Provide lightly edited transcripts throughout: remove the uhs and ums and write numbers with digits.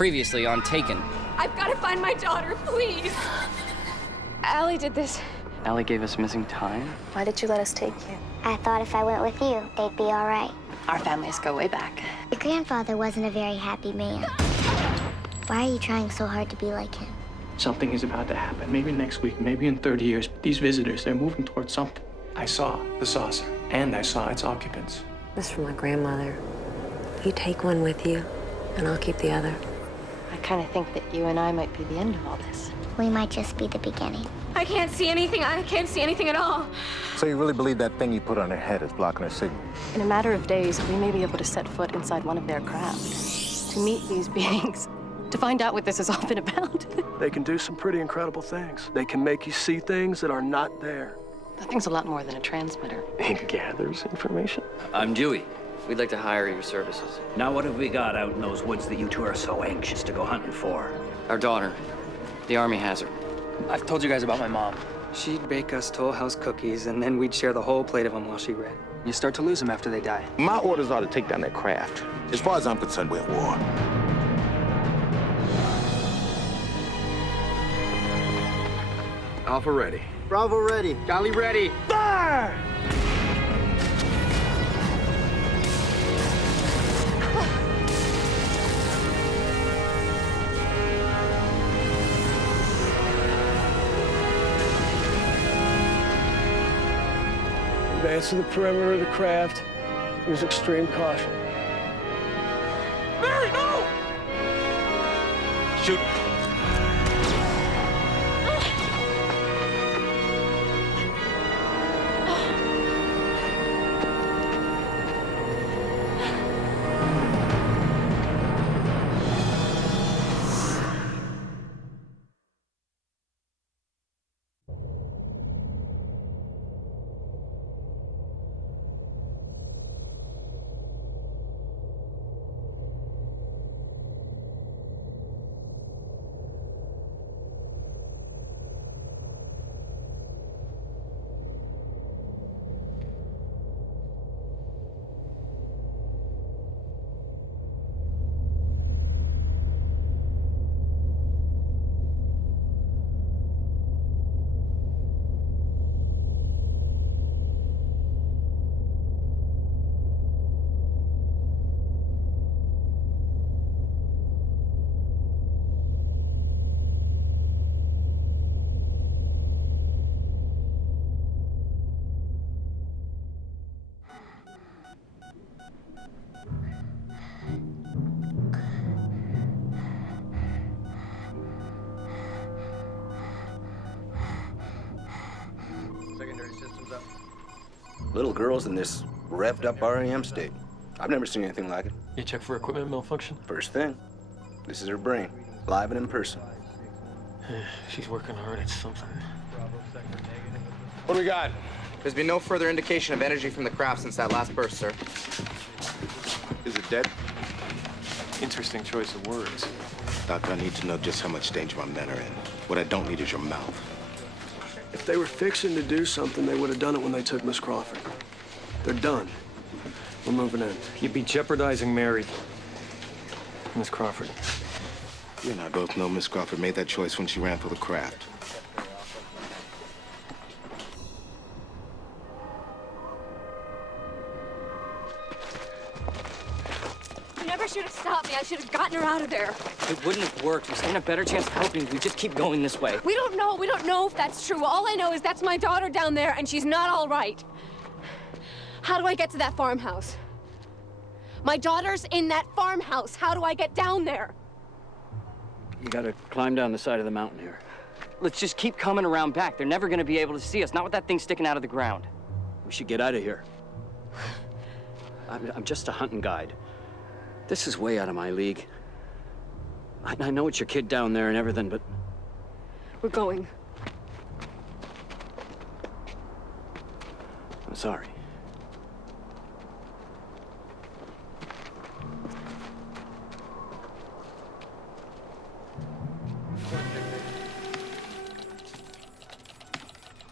Previously on Taken. I've got to find my daughter, please. Allie did this. Allie gave us missing time? Why did you let us take you? I thought if I went with you, they'd be all right. Our families go way back. Your grandfather wasn't a very happy man. Why are you trying so hard to be like him? Something is about to happen. Maybe next week, maybe in 30 years. These visitors, they're moving towards something. I saw the saucer, and I saw its occupants. This is from my grandmother. You take one with you, and I'll keep the other. I kind of think that you and I might be the end of all this. We might just be the beginning. I can't see anything. I can't see anything at all. So you really believe that thing you put on her head is blocking her signal? In a matter of days, we may be able to set foot inside one of their craft. To meet these beings. To find out what this has all been about. They can do some pretty incredible things. They can make you see things that are not there. That thing's a lot more than a transmitter. It gathers information. I'm Dewey. We'd like to hire your services. Now what have we got out in those woods that you two are so anxious to go hunting for? Our daughter. The Army has her. I've told you guys about my mom. She'd bake us Toll House cookies, and then we'd share the whole plate of them while she read. You start to lose them after they die. My orders are to take down that craft. As far as I'm concerned, we're at war. Alpha ready. Bravo ready. Charlie ready. Fire! Advance to the perimeter of the craft. Use extreme caution. Mary, no! Shoot. Little girls in this revved up REM state. I've never seen anything like it. You check for equipment malfunction? First thing, this is her brain, live and in person. She's working hard at something. What do we got? There's been no further indication of energy from the craft since that last burst, sir. Is it dead? Interesting choice of words. Doctor, I need to know just how much danger my men are in. What I don't need is your mouth. If they were fixing to do something, they would have done it when they took Miss Crawford. They're done. We're moving in. You'd be jeopardizing Mary. Miss Crawford. You and I both know Miss Crawford made that choice when she ran for the craft. You never should have stopped me. I should have gotten her out of there. It wouldn't have worked. We stand a better chance of helping if we just keep going this way. We don't know. We don't know if that's true. All I know is that's my daughter down there, and she's not all right. How do I get to that farmhouse? My daughter's in that farmhouse. How do I get down there? You gotta climb down the side of the mountain here. Let's just keep coming around back. They're never gonna be able to see us. Not with that thing sticking out of the ground. We should get out of here. I'm just a hunting guide. This is way out of my league. I know it's your kid down there and everything, but... We're going. I'm sorry.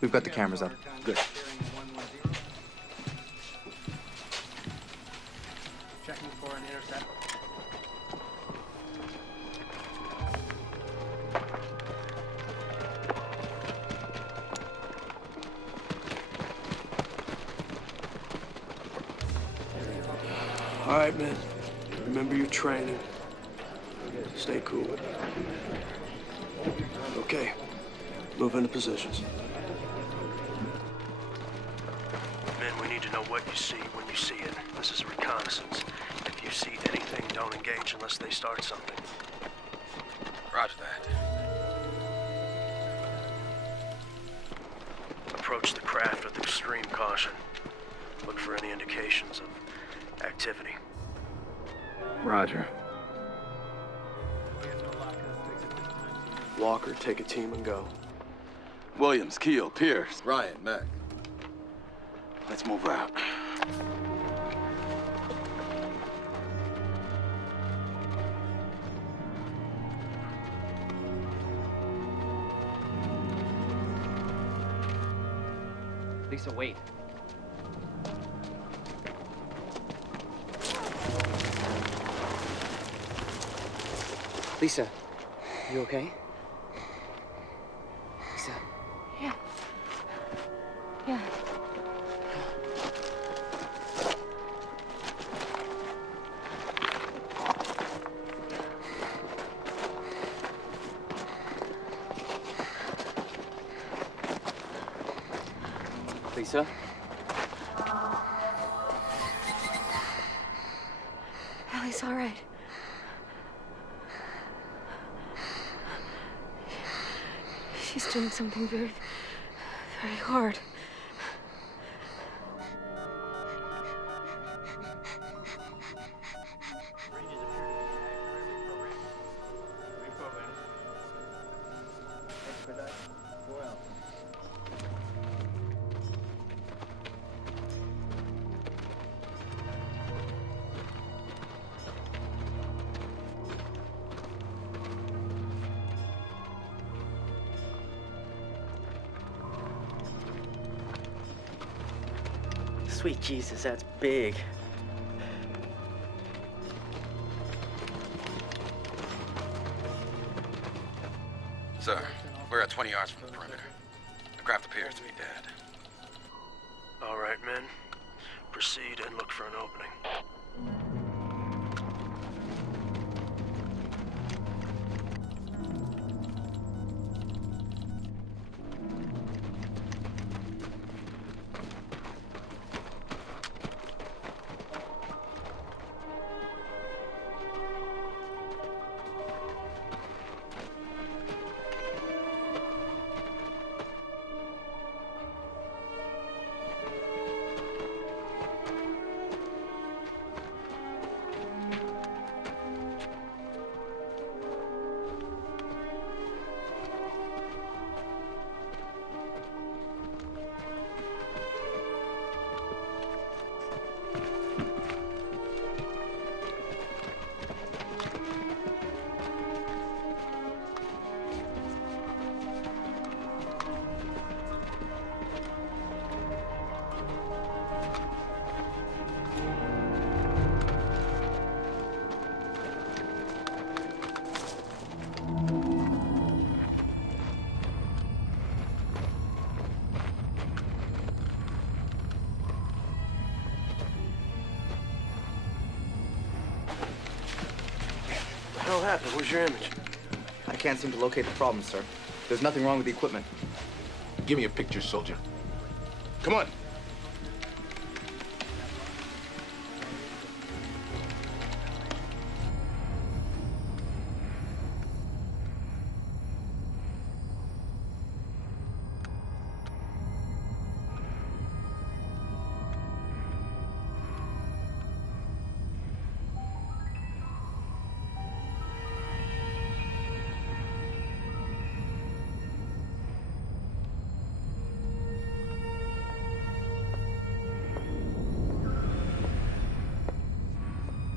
We've got the cameras up. Good. Checking for an intercept. All right, man. Remember your training. Stay cool. Okay. Move into positions. Men, we need to know what you see when you see it. This is reconnaissance. If you see anything, don't engage unless they start something. Roger that. Approach the craft with extreme caution. Look for any indications of activity. Roger. Walker, take a team and go. Williams, Keel, Pierce, Ryan, Mac. Let's move out. Lisa, wait. Lisa, you okay? Lisa. Yeah. Yeah. Lisa? Ellie's all right. She's doing something very hard. Sweet Jesus, that's big. Sir, we're at 20 yards from the perimeter. The craft appears to be dead. All right, men. Proceed and look for an opening. What the hell happened? Where's your image? I can't seem to locate the problem, sir. There's nothing wrong with the equipment. Give me a picture, soldier. Come on.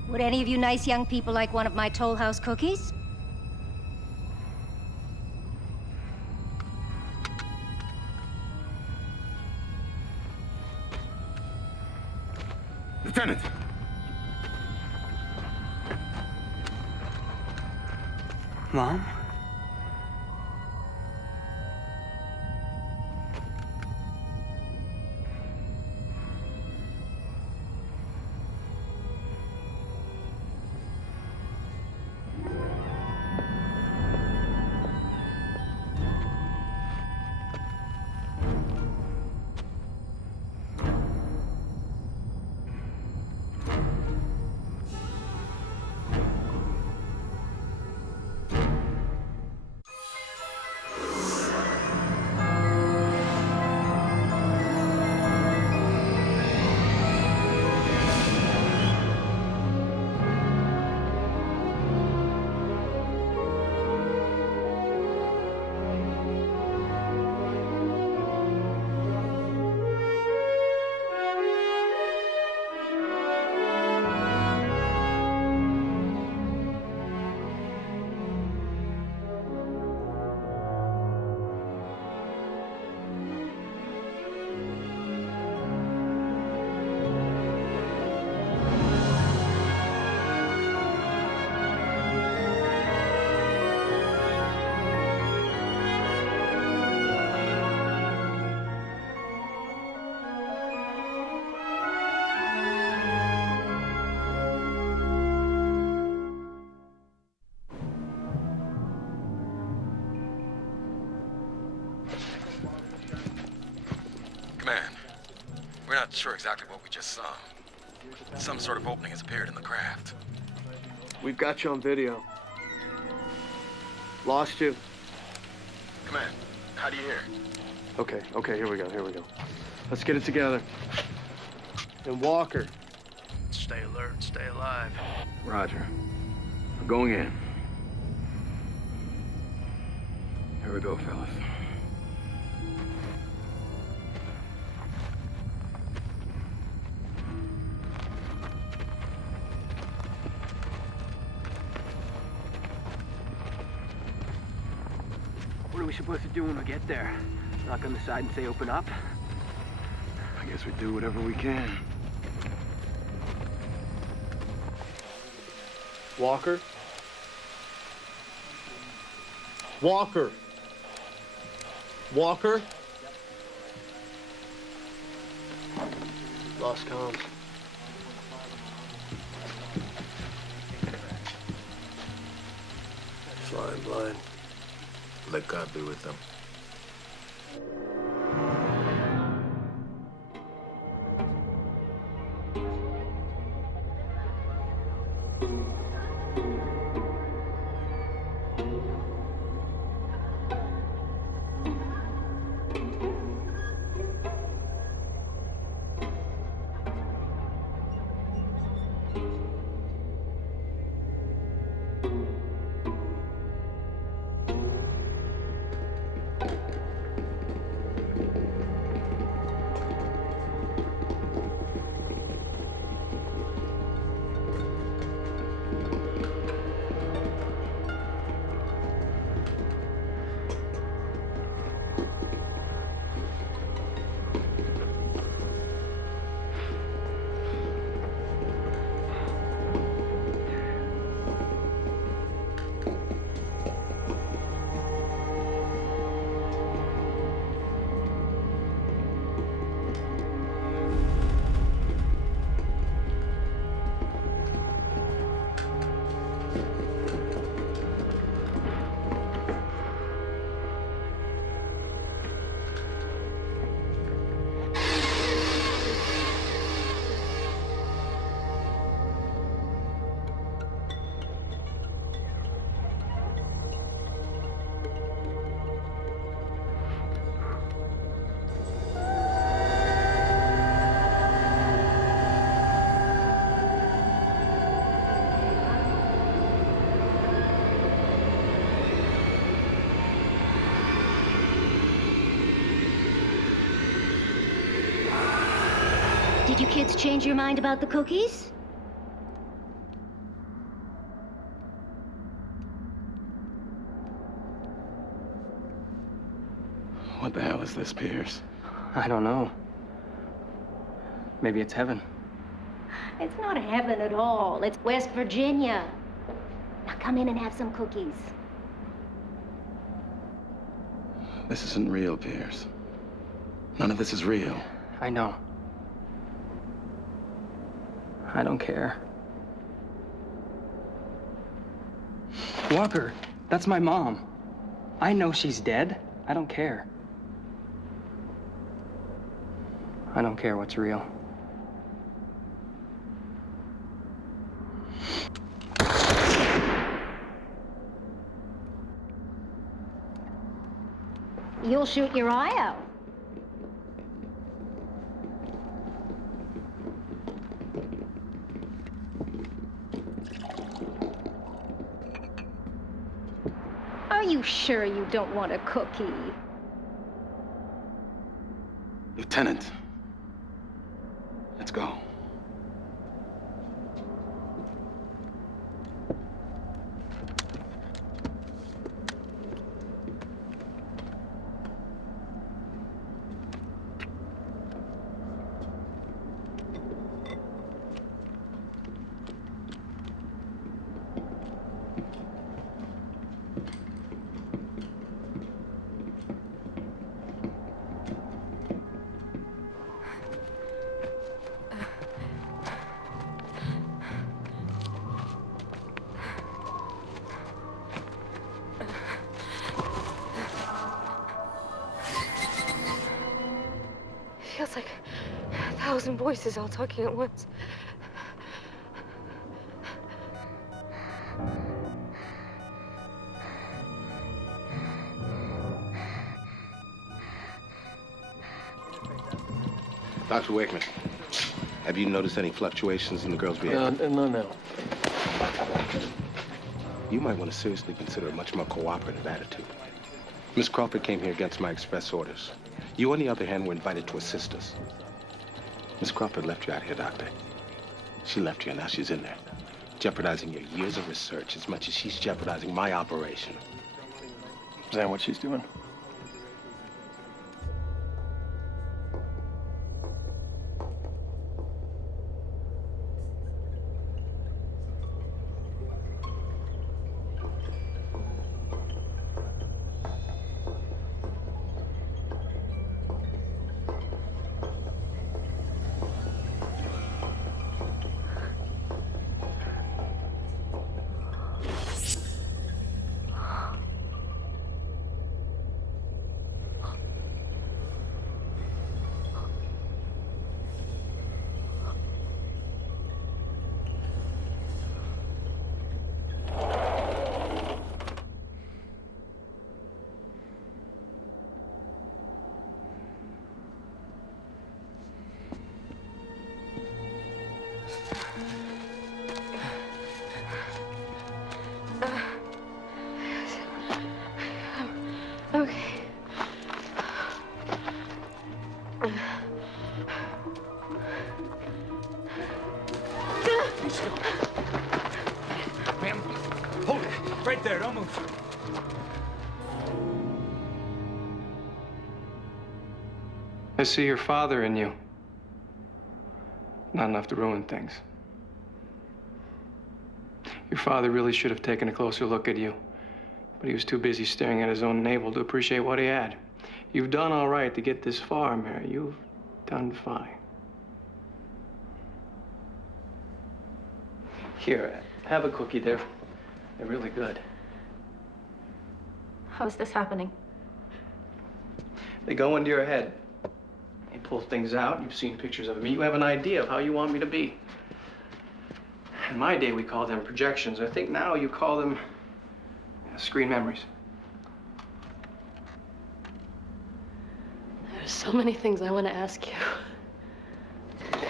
Would any of you nice young people like one of my Toll House cookies? Lieutenant! Mom? not sure exactly what we just saw. Some sort of opening has appeared in the craft. We've got you on video. Lost you. Command, how do you hear? Okay, here we go. Let's get it together. And Walker. Stay alert, stay alive. Roger. We're going in. Here we go, fellas. What are we supposed to do when we get there? Knock on the side and say open up? I guess we do whatever we can. Walker? Walker? Walker? Lost comms. Flying blind. Let God be with them. Did you kids change your mind about the cookies? What the hell is this, Pierce? I don't know. Maybe it's heaven. It's not heaven at all. It's West Virginia. Now come in and have some cookies. This isn't real, Pierce. None of this is real. I know. I don't care. Walker, that's my mom. I know she's dead. I don't care. I don't care what's real. You'll shoot your eye out. Are you sure you don't want a cookie? Lieutenant, let's go. 1,000 voices all talking at once. Dr. Wakeman, have you noticed any fluctuations in the girl's behavior? No. You might want to seriously consider a much more cooperative attitude. Miss Crawford came here against my express orders. You, on the other hand, were invited to assist us. Miss Crawford left you out here, Doctor. She left you, and now she's in there, jeopardizing your years of research as much as she's jeopardizing my operation. Is that what she's doing? Okay. Ma'am, hold it. Right there, don't move. I see your father in you. Not enough to ruin things. Your father really should have taken a closer look at you, but he was too busy staring at his own navel to appreciate what he had. You've done all right to get this far, Mary. You've done fine. Here, have a cookie. They're really good. How is this happening? They go into your head. You pull things out. You've seen pictures of me. You have an idea of how you want me to be. In my day, we called them projections. I think now you call them screen memories. There's so many things I want to ask you. But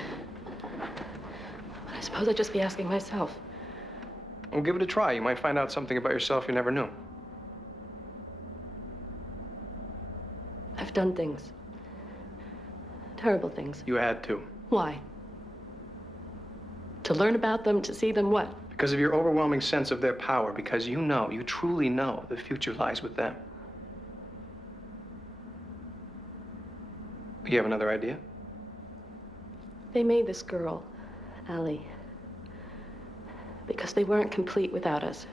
I suppose I'd just be asking myself. Well, give it a try. You might find out something about yourself you never knew. I've done things. Terrible things. You had to. Why? To learn about them, to see them what? Because of your overwhelming sense of their power, because you know, you truly know, the future lies with them. You have another idea? They made this girl, Allie, because they weren't complete without us.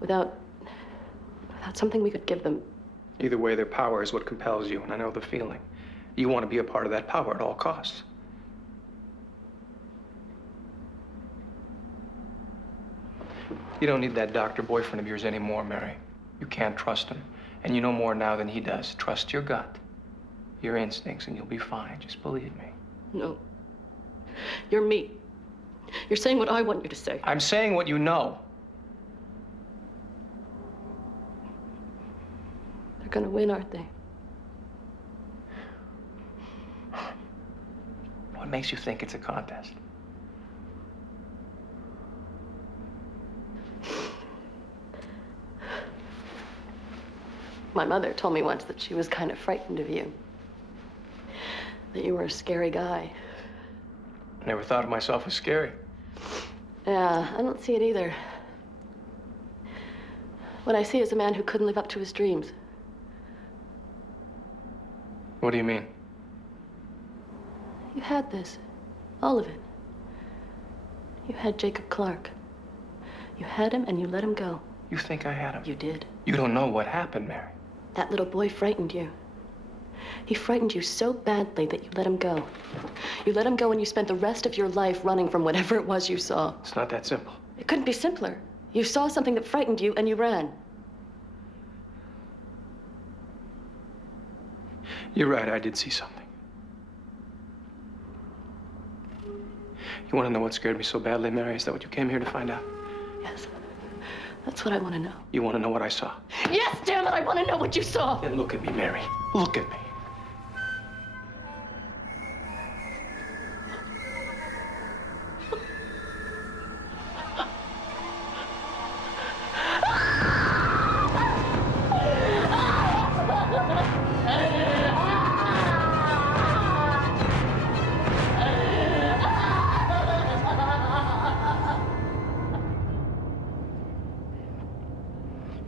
Without something we could give them. Either way, their power is what compels you, and I know the feeling. You want to be a part of that power at all costs. You don't need that doctor boyfriend of yours anymore, Mary. You can't trust him. And you know more now than he does. Trust your gut, your instincts, and you'll be fine. Just believe me. No. You're me. You're saying what I want you to say. I'm saying what you know. They're gonna win, aren't they? What makes you think it's a contest? My mother told me once that she was kind of frightened of you. That you were a scary guy. I never thought of myself as scary. Yeah, I don't see it either. What I see is a man who couldn't live up to his dreams. What do you mean? You had this. All of it. You had Jacob Clark. You had him and you let him go. You think I had him? You did. You don't know what happened, Mary. That little boy frightened you. He frightened you so badly that you let him go. You let him go and you spent the rest of your life running from whatever it was you saw. It's not that simple. It couldn't be simpler. You saw something that frightened you and you ran. You're right, I did see something. You want to know what scared me so badly, Mary? Is that what you came here to find out? Yes. That's what I want to know. You want to know what I saw? Yes, damn it, I want to know what you saw. Then look at me, Mary. Look at me.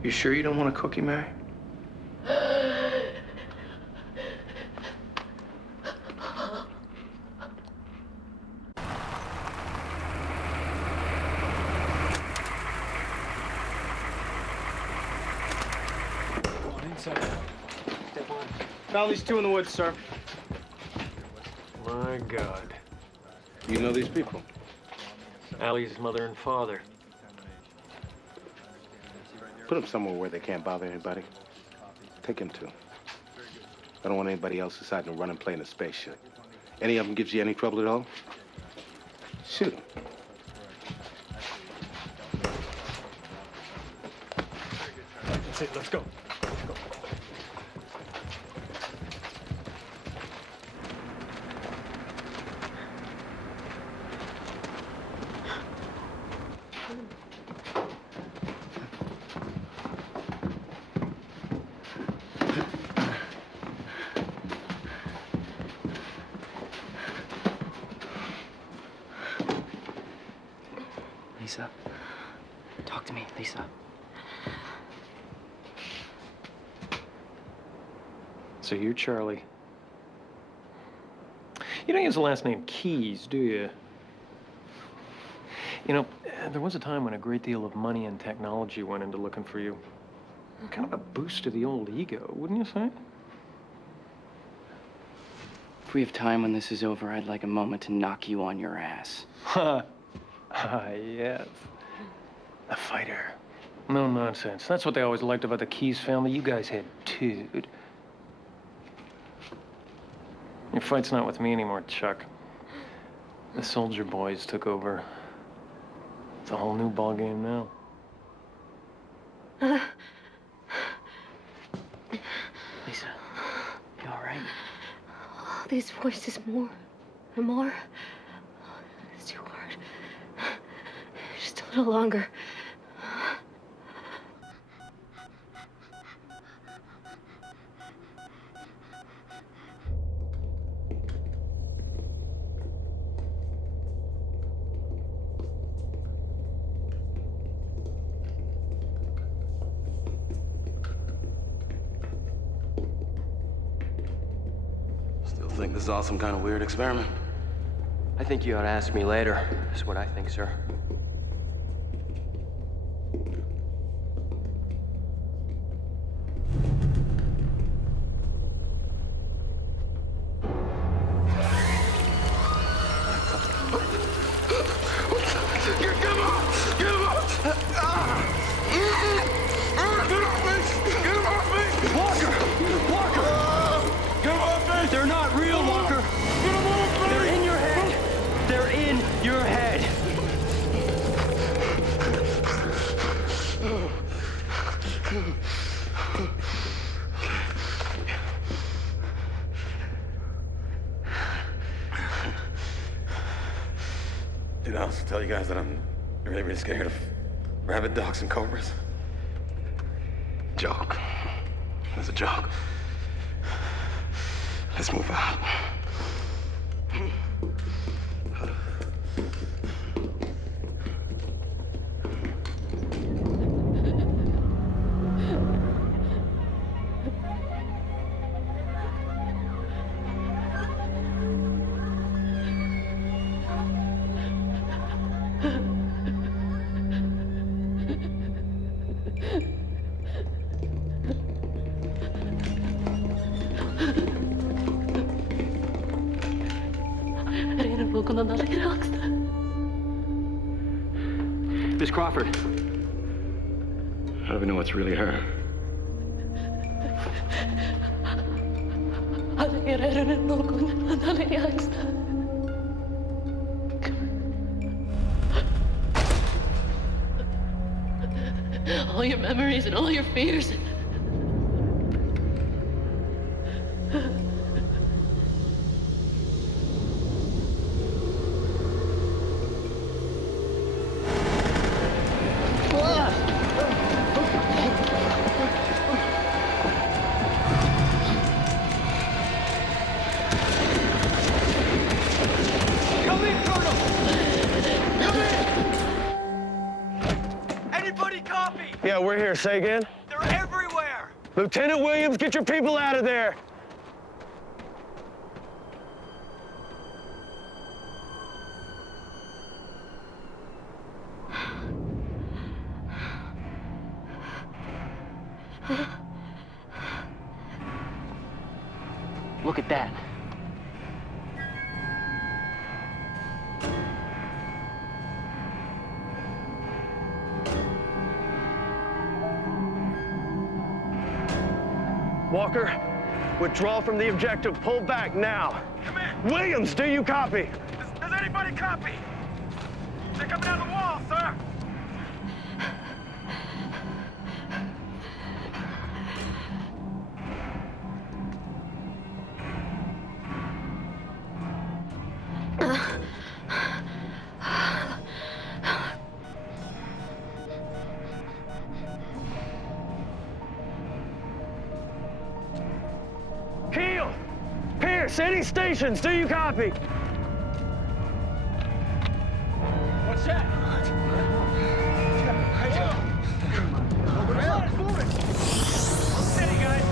You sure you don't want a cookie, Mary? Found these two in the woods, sir. My God. You know these people? Allie's mother and father. Put them somewhere where they can't bother anybody. Take him to. I don't want anybody else deciding to run and play in a spaceship. Any of them gives you any trouble at all? Shoot 'em. That's it, let's go. Lisa, talk to me, Lisa. So you're Charlie. You don't use the last name Keys, do you? You know, there was a time when a great deal of money and technology went into looking for you. Kind of a boost to the old ego, wouldn't you say? If we have time when this is over, I'd like a moment to knock you on your ass. Ha! Ah, yes. A fighter. No nonsense. That's what they always liked about the Keys family. You guys had dude. Your fight's not with me anymore, Chuck. The Soldier Boys took over. It's a whole new ballgame now. Lisa, you all right? All these voices more and more. It's too hard. Just a little longer. Still think this is all some kind of weird experiment? I think you ought to ask me later, is what I think, sir. They're not real, Walker. They're in your head. They're in your head. Did I also tell you guys that I'm really, really scared of rabbit dogs and cobras? Joke. It was a joke. Let's move out. Miss Crawford. How do we know what's really her? All your memories and all your fears. Yeah, we're here. Say again? They're everywhere! Lieutenant Williams, get your people out of there! Look at that. Walker, withdraw from the objective. Pull back now. Come in! Williams, do you copy? Does anybody copy? They're coming down the wall, sir! Keel! Pierce, any stations, do you copy? What's that? Steady, guys.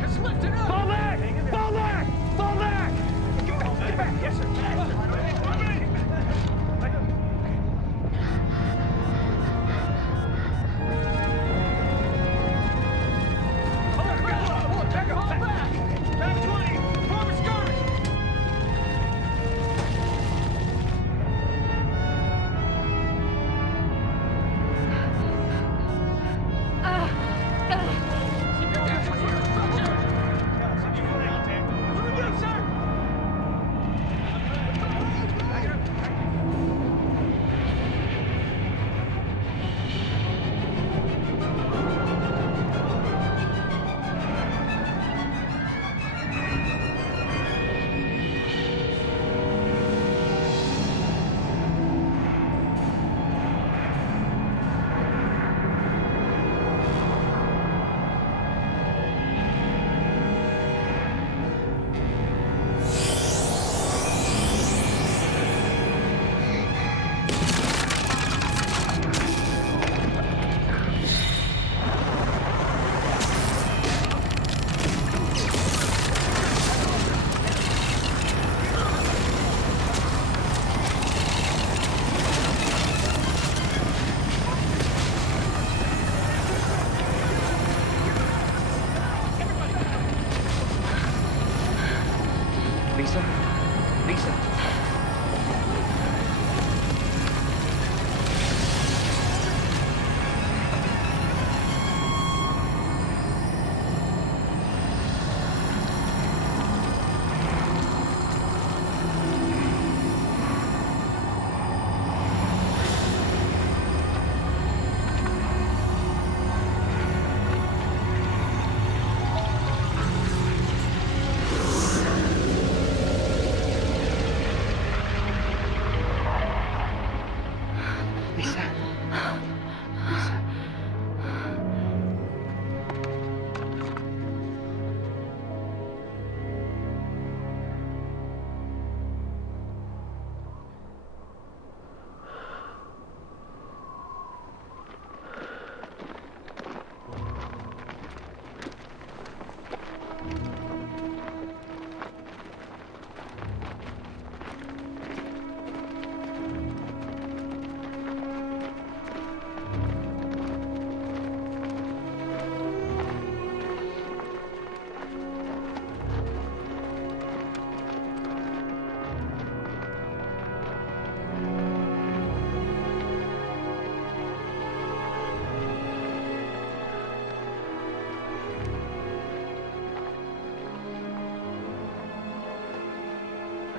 Just lift it up. Fall back! Fall back! Fall back! Get back. Yes, sir. Lisa? Lisa?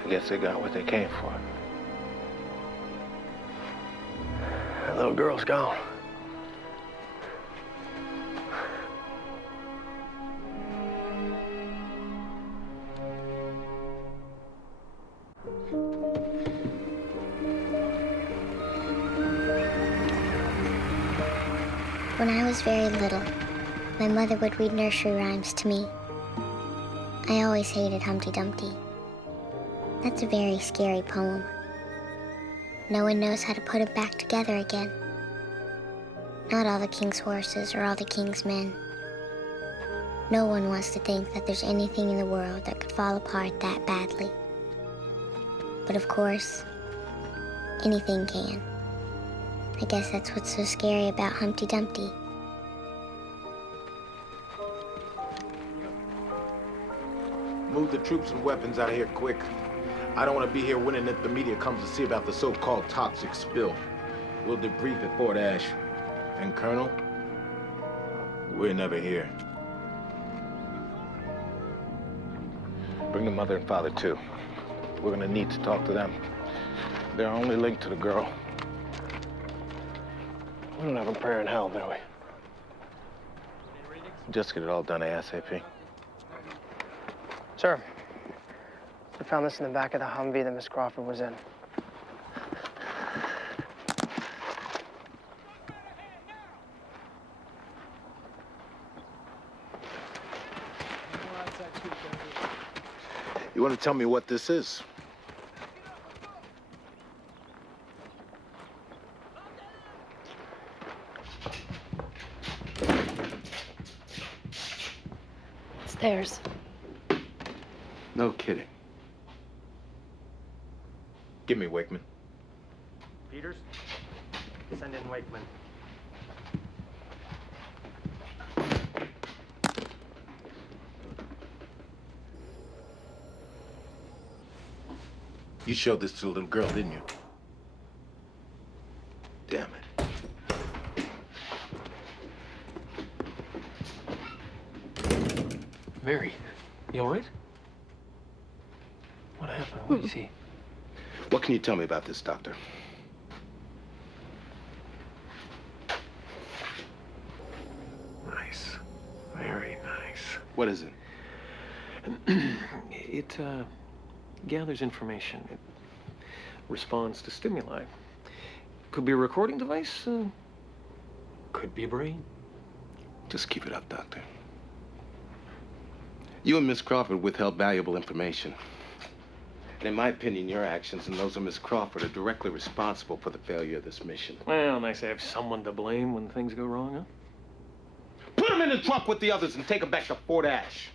I guess they got what they came for. That little girl's gone. When I was very little, my mother would read nursery rhymes to me. I always hated Humpty Dumpty. That's a very scary poem. No one knows how to put it back together again. Not all the king's horses or all the king's men. No one wants to think that there's anything in the world that could fall apart that badly. But of course, anything can. I guess that's what's so scary about Humpty Dumpty. Move the troops and weapons out of here quick. I don't want to be here when the media comes to see about the so-called toxic spill. We'll debrief at Fort Ash. And Colonel, we're never here. Bring the mother and father, too. We're gonna need to talk to them. They're our only link to the girl. We don't have a prayer in hell, do we? Just get it all done ASAP. Sir, I found this in the back of the Humvee that Miss Crawford was in. You want to tell me what this is? It's theirs. No kidding. Give me Wakeman. Peters, send in Wakeman. You showed this to the little girl, didn't you? Damn it. Mary, you all right? What happened? What did you see? What can you tell me about this, Doctor? Nice. Very nice. What is it? It gathers information. It responds to stimuli. Could be a recording device. Could be a brain. Just keep it up, Doctor. You and Miss Crawford withheld valuable information. And in my opinion, your actions and those of Miss Crawford are directly responsible for the failure of this mission. Well, nice to have someone to blame when things go wrong, huh? Put him in the trunk with the others and take him back to Fort Ash.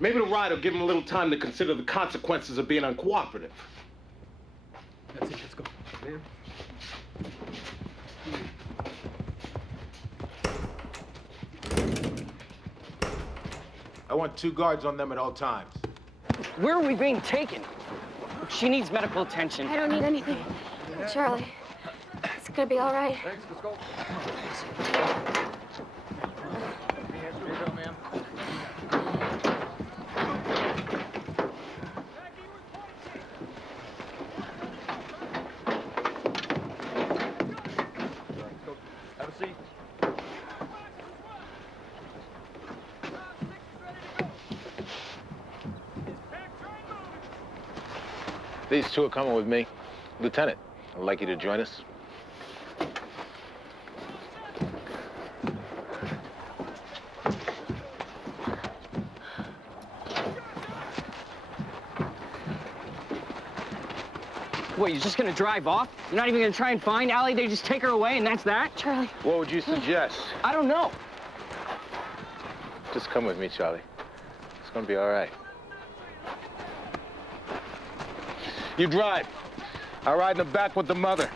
Maybe the ride will give him a little time to consider the consequences of being uncooperative. That's it, let's go. Man. I want 2 guards on them at all times. Where are we being taken? She needs medical attention. I don't need anything. Charlie, it's gonna be all right. Thanks, let's go. Have a seat. These 2 are coming with me. Lieutenant, I'd like you to join us. What, you're just gonna drive off? You're not even gonna try and find Allie? They just take her away and that's that? Charlie. What would you suggest? I don't know. Just come with me, Charlie. It's gonna be all right. You drive. I'll ride in the back with the mother.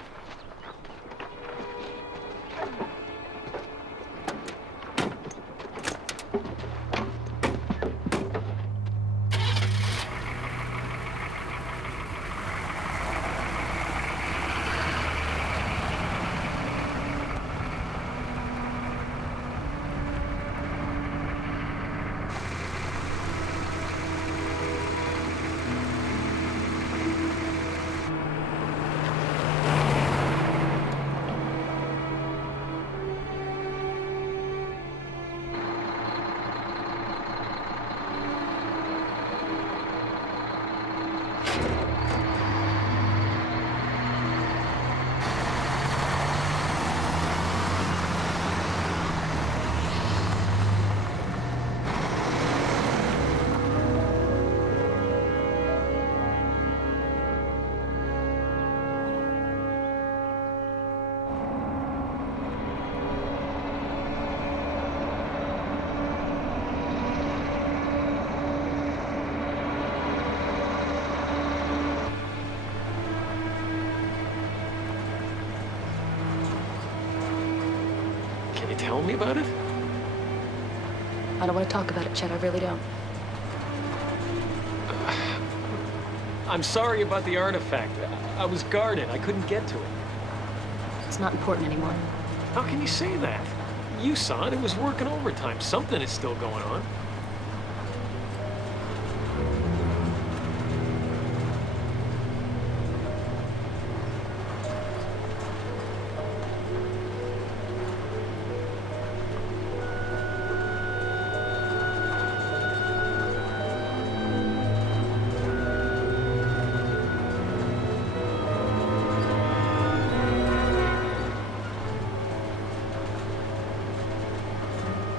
me about it? I don't want to talk about it, Chet. I really don't. I'm sorry about the artifact. I was guarded. I couldn't get to it. It's not important anymore. How can you say that? You saw it. It was working overtime. Something is still going on.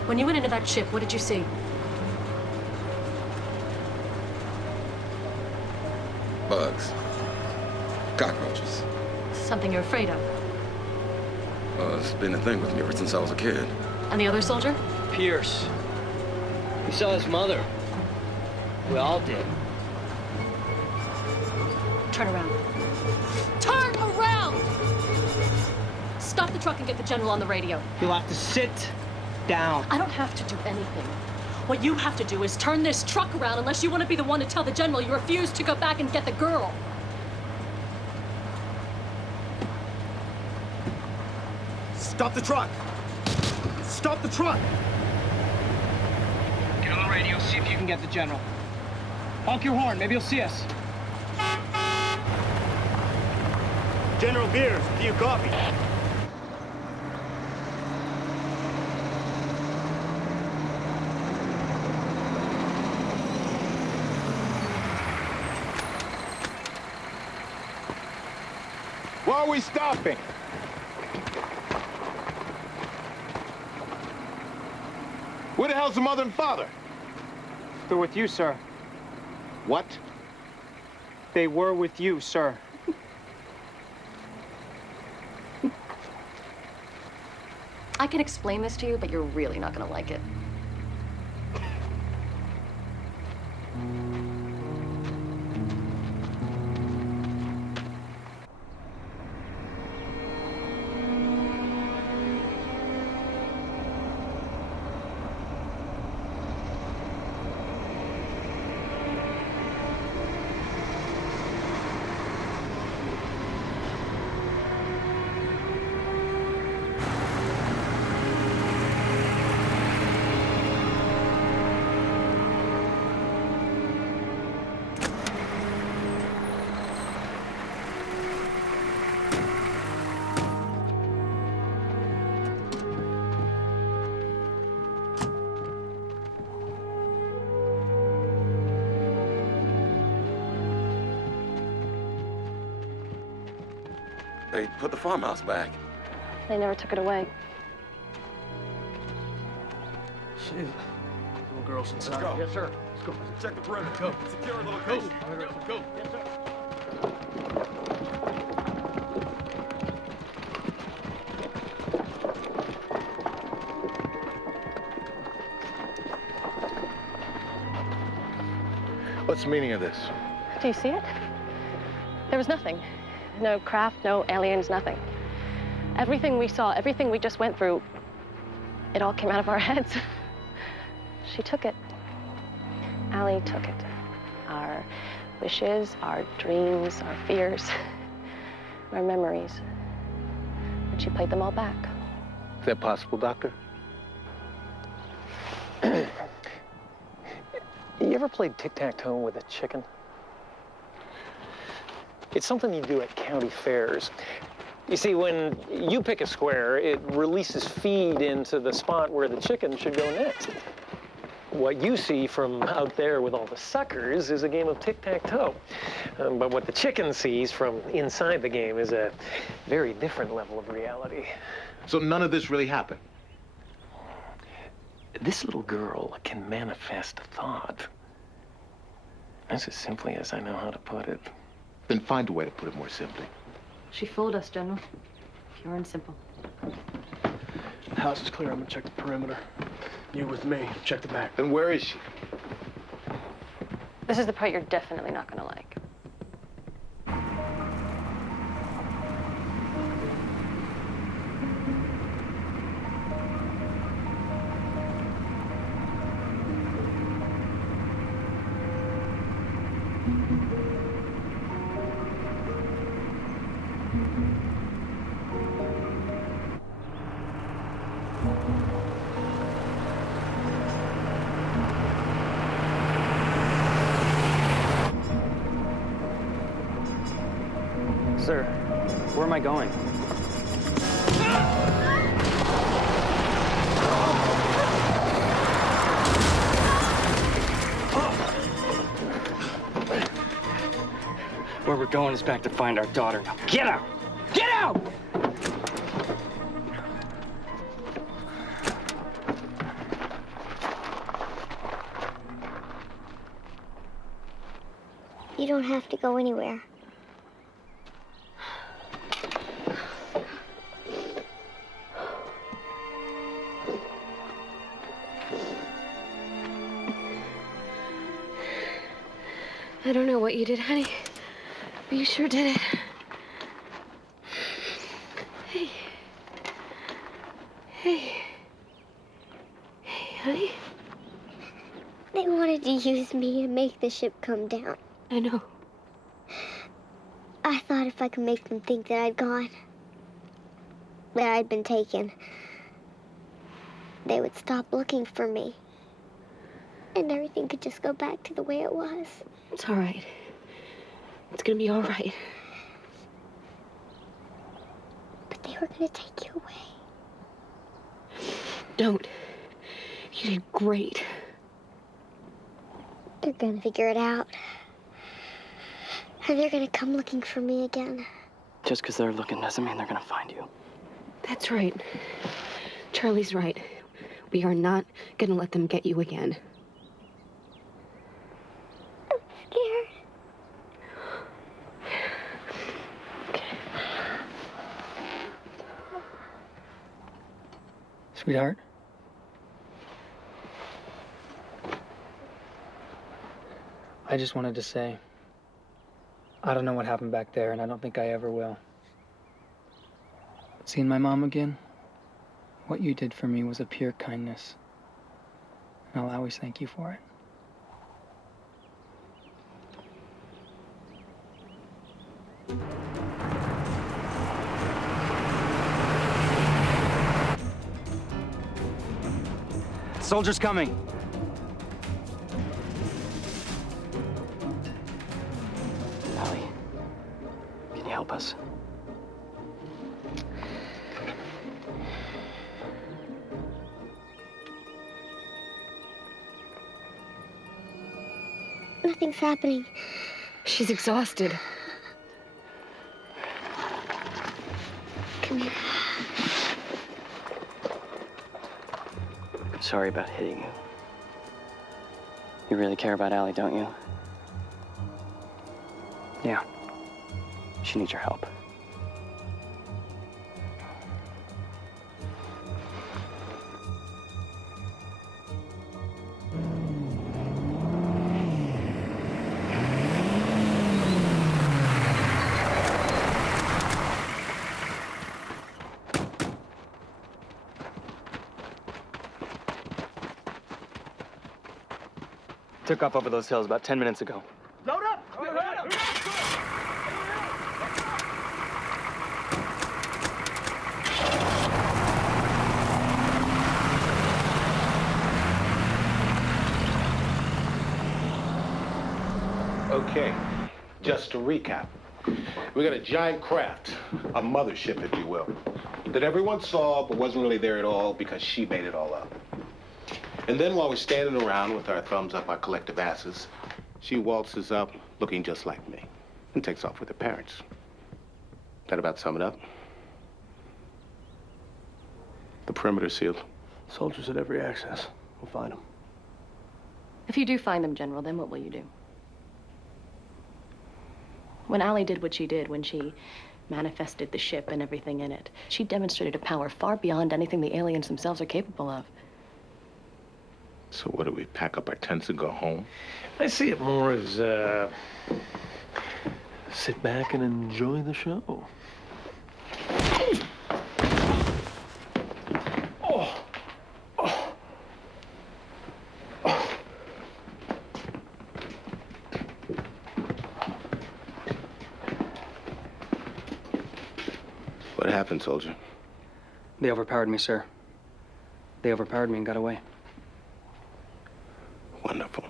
When you went into that ship, what did you see? Bugs. Cockroaches. Something you're afraid of. It's been a thing with me ever since I was a kid. And the other soldier? Pierce. He saw his mother. We all did. Turn around. Turn around! Stop the truck and get the general on the radio. You'll have to sit down. I don't have to do anything. What you have to do is turn this truck around unless you want to be the one to tell the general you refuse to go back and get the girl. Stop the truck! Stop the truck! Get on the radio, see if you can get the general. Honk your horn, maybe he'll see us. General Beers, do you copy? Why are we stopping? Where the hell's the mother and father? They're with you, sir. What? They were with you, sir. I can explain this to you, but you're really not gonna like it. They put the farmhouse back. They never took it away. Shit. Little girl's inside. Let's go. Yes, sir. Let's go. Check the perimeter. Go. Secure the location. Go. Yes, sir. What's the meaning of this? Do you see it? There was nothing. No craft, no aliens, nothing. Everything we saw, everything we just went through, it all came out of our heads. She took it. Allie took it. Our wishes, our dreams, our fears, our memories. And she played them all back. Is that possible, Doctor? You ever played tic-tac-toe with a chicken? It's something you do at county fairs. You see, when you pick a square, it releases feed into the spot where the chicken should go next. What you see from out there with all the suckers is a game of tic-tac-toe. But what the chicken sees from inside the game is a very different level of reality. So none of this really happened? This little girl can manifest a thought. That's as simply as I know how to put it. Then find a way to put it more simply. She fooled us, General. Pure and simple. The house is clear. I'm gonna check the perimeter. You with me. Check the back. Then where is she? This is the part you're definitely not gonna like. Sir, where am I going? Where we're going is back to find our daughter. Now get out! Get out! You don't have to go anywhere. I don't know what you did, honey, but you sure did it. Hey. Hey. Hey, honey. They wanted to use me to make the ship come down. I know. I thought if I could make them think that I'd gone, that I'd been taken, they would stop looking for me. And everything could just go back to the way it was. It's all right. It's gonna be all right. But they were gonna take you away. Don't. You did great. They're gonna figure it out. And they're gonna come looking for me again. Just because they're looking doesn't mean they're gonna find you. That's right. Charlie's right. We are not gonna let them get you again. I'm scared. Sweetheart? I just wanted to say, I don't know what happened back there, and I don't think I ever will. But seeing my mom again, what you did for me was a pure kindness. And I'll always thank you for it. Soldiers coming. Allie, can you help us? Nothing's happening. She's exhausted. Come here. I'm sorry about hitting you. You really care about Allie, don't you? Yeah. She needs your help. Took off over those hills about 10 minutes ago. Load up! Okay, just to recap. We got a giant craft, a mothership, if you will, that everyone saw but wasn't really there at all because she made it all up. And then while we're standing around with our thumbs up our collective asses, she waltzes up looking just like me and takes off with her parents. That about sum it up? The perimeter's sealed. Soldiers at every access. We'll find them. If you do find them, General, then what will you do? When Allie did what she did, when she manifested the ship and everything in it, she demonstrated a power far beyond anything the aliens themselves are capable of. So what do we pack up our tents and go home? I see it more as, sit back and enjoy the show. Oh. Oh. Oh. What happened, soldier? They overpowered me, sir. They overpowered me and got away. Wonderful.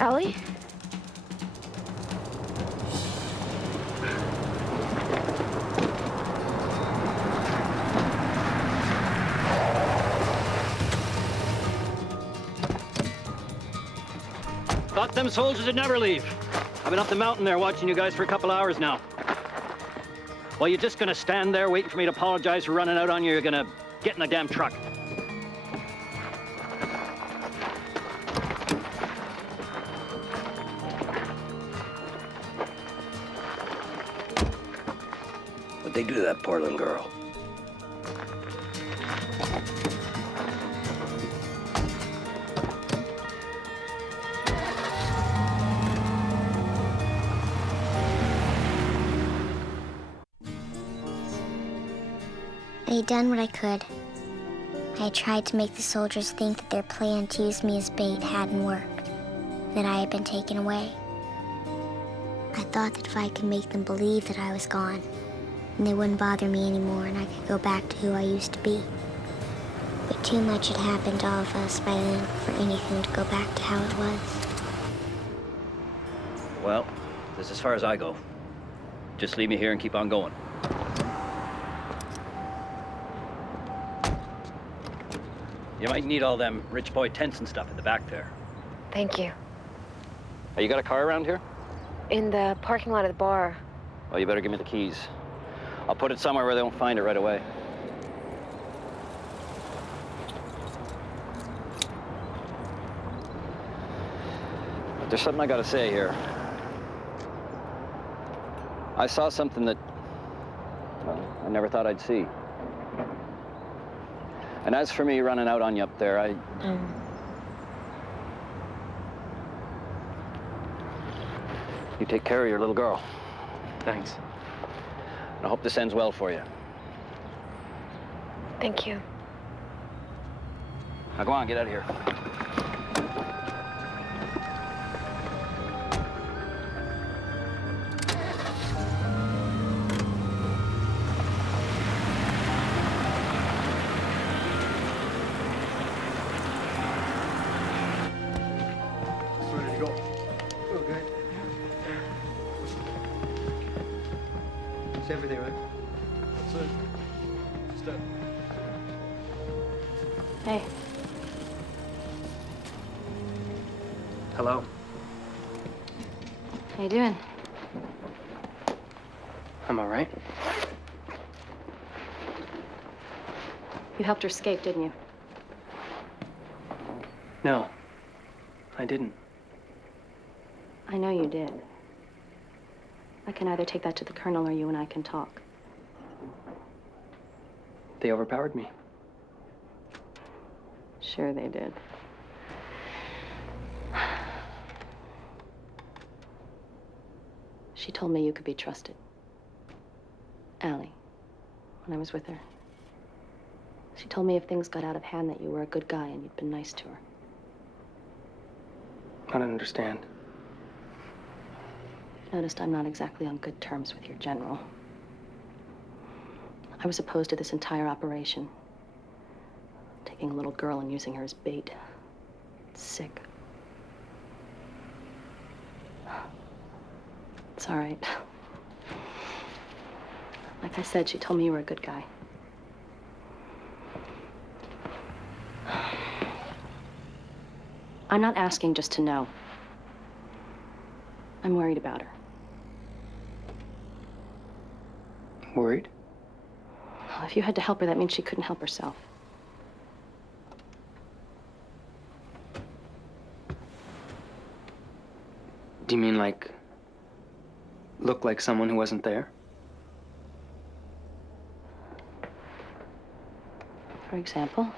Ellie? Thought them soldiers would never leave. I've been up the mountain there watching you guys for a couple hours now. Well, you're just gonna stand there waiting for me to apologize for running out on you. You're gonna get in the damn truck. What'd they do to that poor little girl? I had done what I could. I had tried to make the soldiers think that their plan to use me as bait hadn't worked, that I had been taken away. I thought that if I could make them believe that I was gone, then they wouldn't bother me anymore and I could go back to who I used to be. But too much had happened to all of us by then for anything to go back to how it was. Well, this is as far as I go. Just leave me here and keep on going. You might need all them rich boy tents and stuff in the back there. Thank you. Oh, you got a car around here? In the parking lot of the bar. Well, you better give me the keys. I'll put it somewhere where they won't find it right away. But there's something I gotta say here. I saw something that, well, I never thought I'd see. And as for me running out on you up there, You take care of your little girl. Thanks. And I hope this ends well for you. Thank you. Now go on, get out of here. Ready to go. Okay. It's everything, right? That's it. Step. Hey. Hello. How you doing? I'm all right. You helped her escape, didn't you? No, I didn't. I know you did. I can either take that to the colonel or you and I can talk. They overpowered me. Sure they did. She told me you could be trusted. Allie, when I was with her. She told me if things got out of hand that you were a good guy and you'd been nice to her. I don't understand. Noticed I'm not exactly on good terms with your general. I was opposed to this entire operation. Taking a little girl and using her as bait. It's sick. It's all right. Like I said, she told me you were a good guy. I'm not asking just to know. I'm worried about her. Worried? Well, if you had to help her, that means she couldn't help herself. Do you mean like look like someone who wasn't there? For example,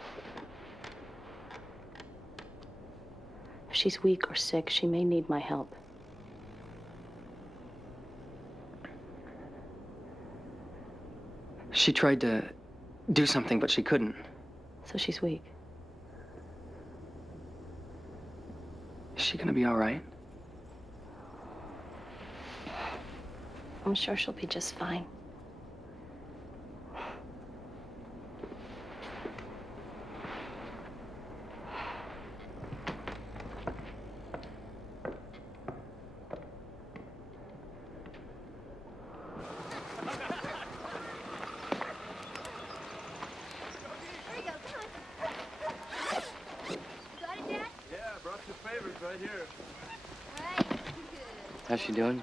if she's weak or sick, she may need my help. She tried to do something, but she couldn't. So she's weak. Is she gonna be all right? I'm sure she'll be just fine. How's she doing?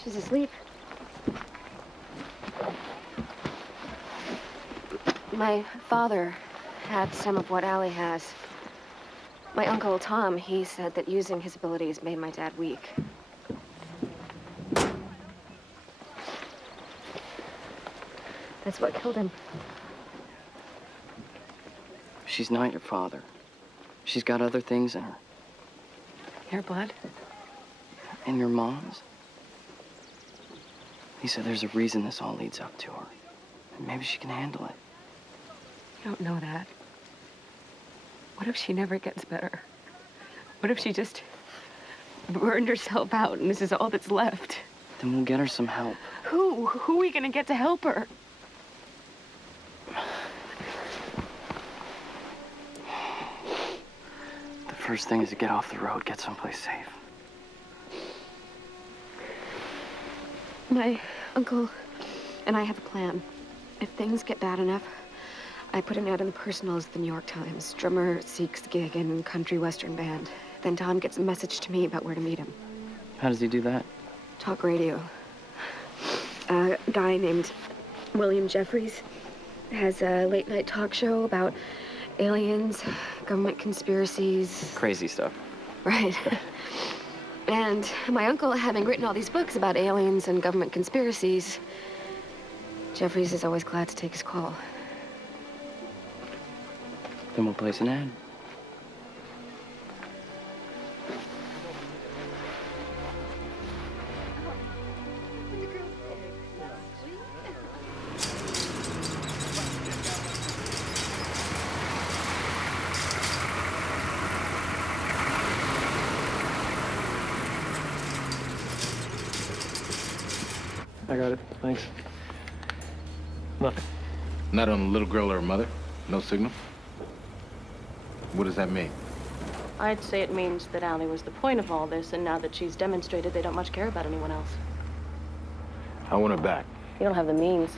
She's asleep. My father had some of what Allie has. My Uncle Tom, he said that using his abilities made my dad weak. That's what killed him. She's not your father. She's got other things in her. Your blood? And your mom's. He said there's a reason this all leads up to her. And maybe she can handle it. You don't know that. What if she never gets better? What if she just burned herself out and this is all that's left? Then we'll get her some help. Who? Who are we gonna get to help her? The first thing is to get off the road, get someplace safe. My uncle and I have a plan. If things get bad enough, I put an ad in the Personals of the New York Times. Drummer seeks gig in country western band. Then Tom gets a message to me about where to meet him. How does he do that? Talk radio. A guy named William Jeffries has a late-night talk show about aliens, government conspiracies. Crazy stuff. Right. And my uncle, having written all these books about aliens and government conspiracies, Jeffries is always glad to take his call. Then we'll place an ad. I got it. Thanks. Nothing. Not on a little girl or her mother? No signal? What does that mean? I'd say it means that Allie was the point of all this, and now that she's demonstrated they don't much care about anyone else. I want her back. You don't have the means.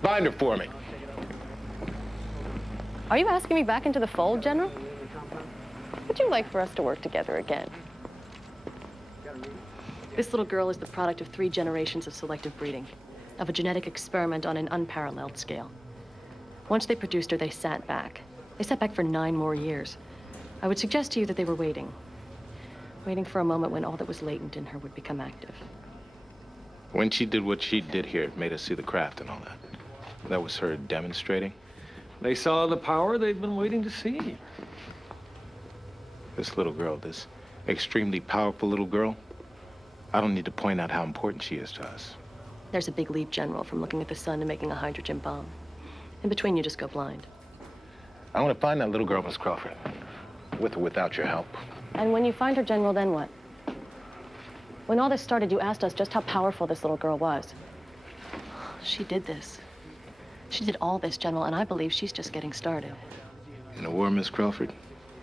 Find her for me. Are you asking me back into the fold, General? Would you like for us to work together again? This little girl is the product of 3 generations of selective breeding, of a genetic experiment on an unparalleled scale. Once they produced her, they sat back. They sat back for 9 more years. I would suggest to you that they were waiting for a moment when all that was latent in her would become active. When she did what she did here, it made us see the craft and all that. That was her demonstrating. They saw the power they've been waiting to see. This little girl, this extremely powerful little girl, I don't need to point out how important she is to us. There's a big leap, General, from looking at the sun to making a hydrogen bomb. In between, you just go blind. I want to find that little girl, Miss Crawford. With or without your help. And when you find her, General, then what? When all this started, you asked us just how powerful this little girl was. She did this. She did all this, General, and I believe she's just getting started. In a war, Miss Crawford,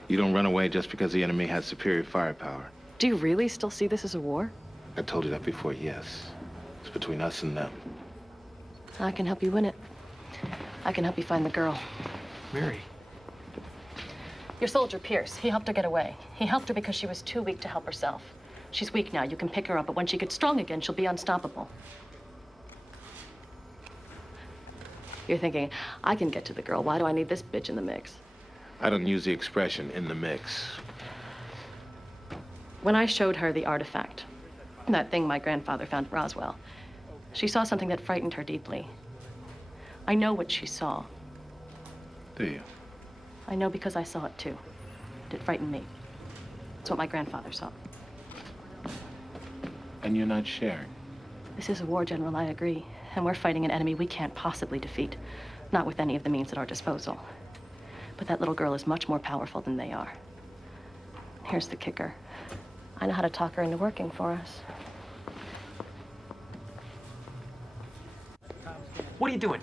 you don't run away just because the enemy has superior firepower. Do you really still see this as a war? I told you that before, yes. It's between us and them. I can help you win it. I can help you find the girl. Mary. Your soldier, Pierce, he helped her get away. He helped her because she was too weak to help herself. She's weak now. You can pick her up, but when she gets strong again, she'll be unstoppable. You're thinking, I can get to the girl. Why do I need this bitch in the mix? I don't use the expression in the mix. When I showed her the artifact, that thing my grandfather found at Roswell, she saw something that frightened her deeply. I know what she saw. Do you? I know because I saw it too. It frightened me. It's what my grandfather saw. And you're not sharing? This is a war, General, I agree. And we're fighting an enemy we can't possibly defeat. Not with any of the means at our disposal. But that little girl is much more powerful than they are. Here's the kicker. I know how to talk her into working for us. What are you doing?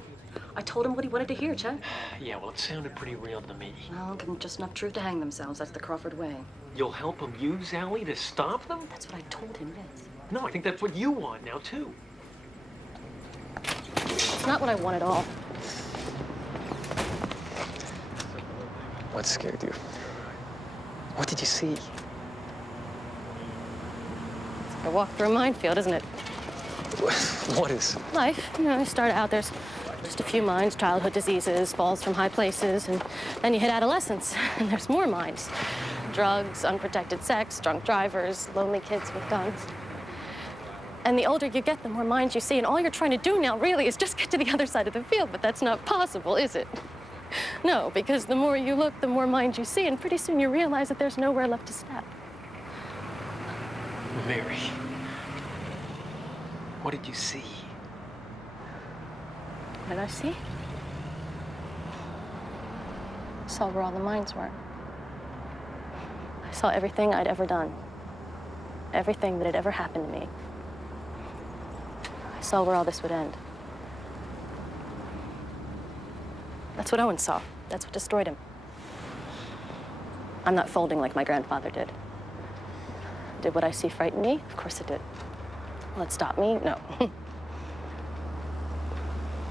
I told him what he wanted to hear, Chet. Yeah, well, it sounded pretty real to me. Well, give them just enough truth to hang themselves. That's the Crawford way. You'll help him use Allie to stop them? That's what I told him, yes. No, I think that's what you want now, too. It's not what I want at all. What scared you? What did you see? A walk through a minefield, isn't it? What is? Life. You know, you start out, there's just a few mines, childhood diseases, falls from high places, and then you hit adolescence, and there's more mines. Drugs, unprotected sex, drunk drivers, lonely kids with guns. And the older you get, the more mines you see, and all you're trying to do now, really, is just get to the other side of the field, but that's not possible, is it? No, because the more you look, the more mines you see, and pretty soon you realize that there's nowhere left to step. Mary, what did you see? What did I see? I saw where all the mines were. I saw everything I'd ever done. Everything that had ever happened to me. I saw where all this would end. That's what Owen saw. That's what destroyed him. I'm not folding like my grandfather did. Did what I see frighten me? Of course it did. Will it stop me? No.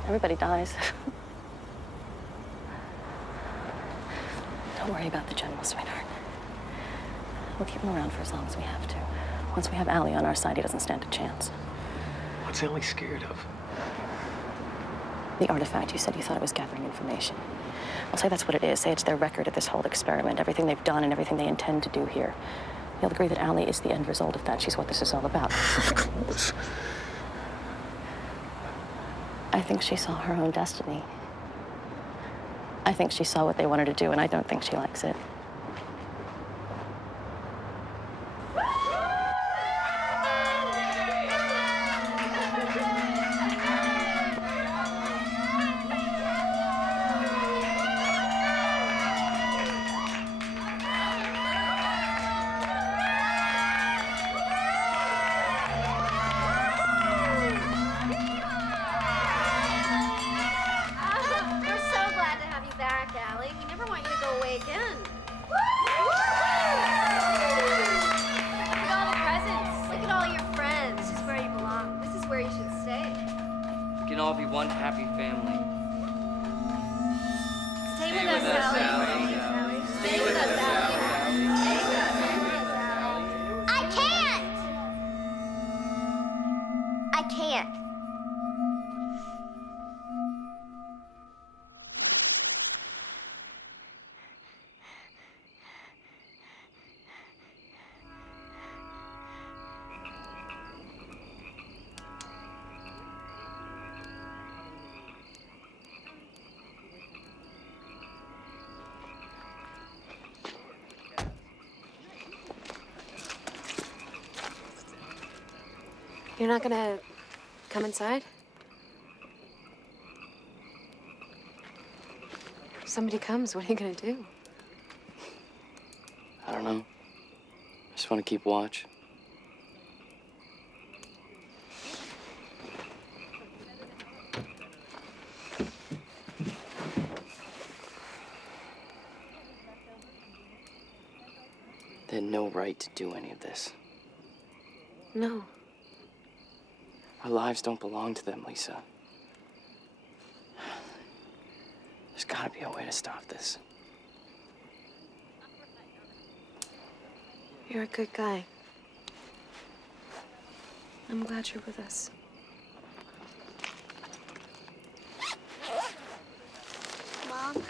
Everybody dies. Don't worry about the general, sweetheart. We'll keep him around for as long as we have to. Once we have Allie on our side, he doesn't stand a chance. What's Allie scared of? The artifact, you said you thought it was gathering information. I'll say that's what it is. Say it's their record of this whole experiment, everything they've done and everything they intend to do here. You'll agree that Allie is the end result of that. She's what this is all about. I think she saw her own destiny. I think she saw what they wanted to do, and I don't think she likes it. You're not gonna come inside? If somebody comes, what are you gonna do? I don't know. I just want to keep watch. They had no right to do any of this. No. Our lives don't belong to them, Lisa. There's gotta be a way to stop this. You're a good guy. I'm glad you're with us. Mom?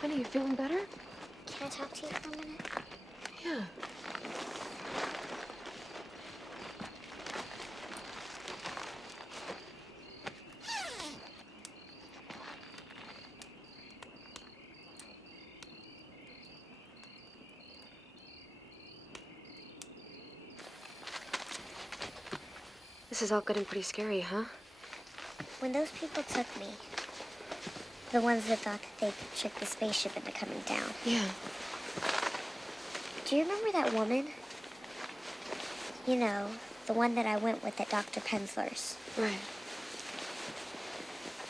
Honey, you feeling better? Can I talk to you for a minute? Yeah. This is all good and pretty scary, huh? When those people took me, the ones that thought that they could trick the spaceship into coming down. Yeah. Do you remember that woman? You know, the one that I went with at Dr. Penzler's. Right.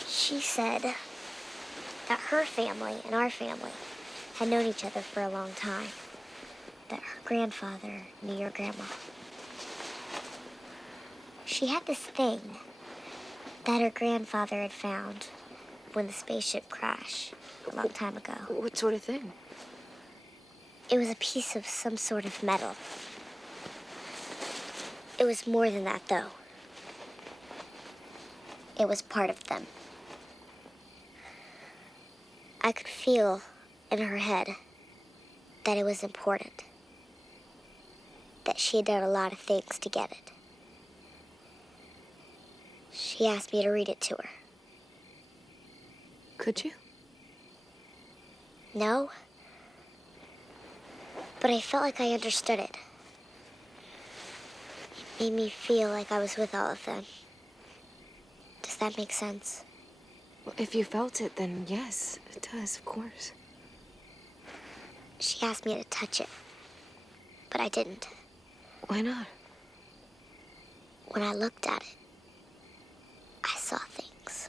She said that her family and our family had known each other for a long time. That her grandfather knew your grandma. She had this thing that her grandfather had found when the spaceship crashed a long time ago. What sort of thing? It was a piece of some sort of metal. It was more than that, though. It was part of them. I could feel in her head that it was important. That she had done a lot of things to get it. She asked me to read it to her. Could you? No. But I felt like I understood it. It made me feel like I was with all of them. Does that make sense? Well, if you felt it, then yes, it does, of course. She asked me to touch it, but I didn't. Why not? When I looked at it, I saw things.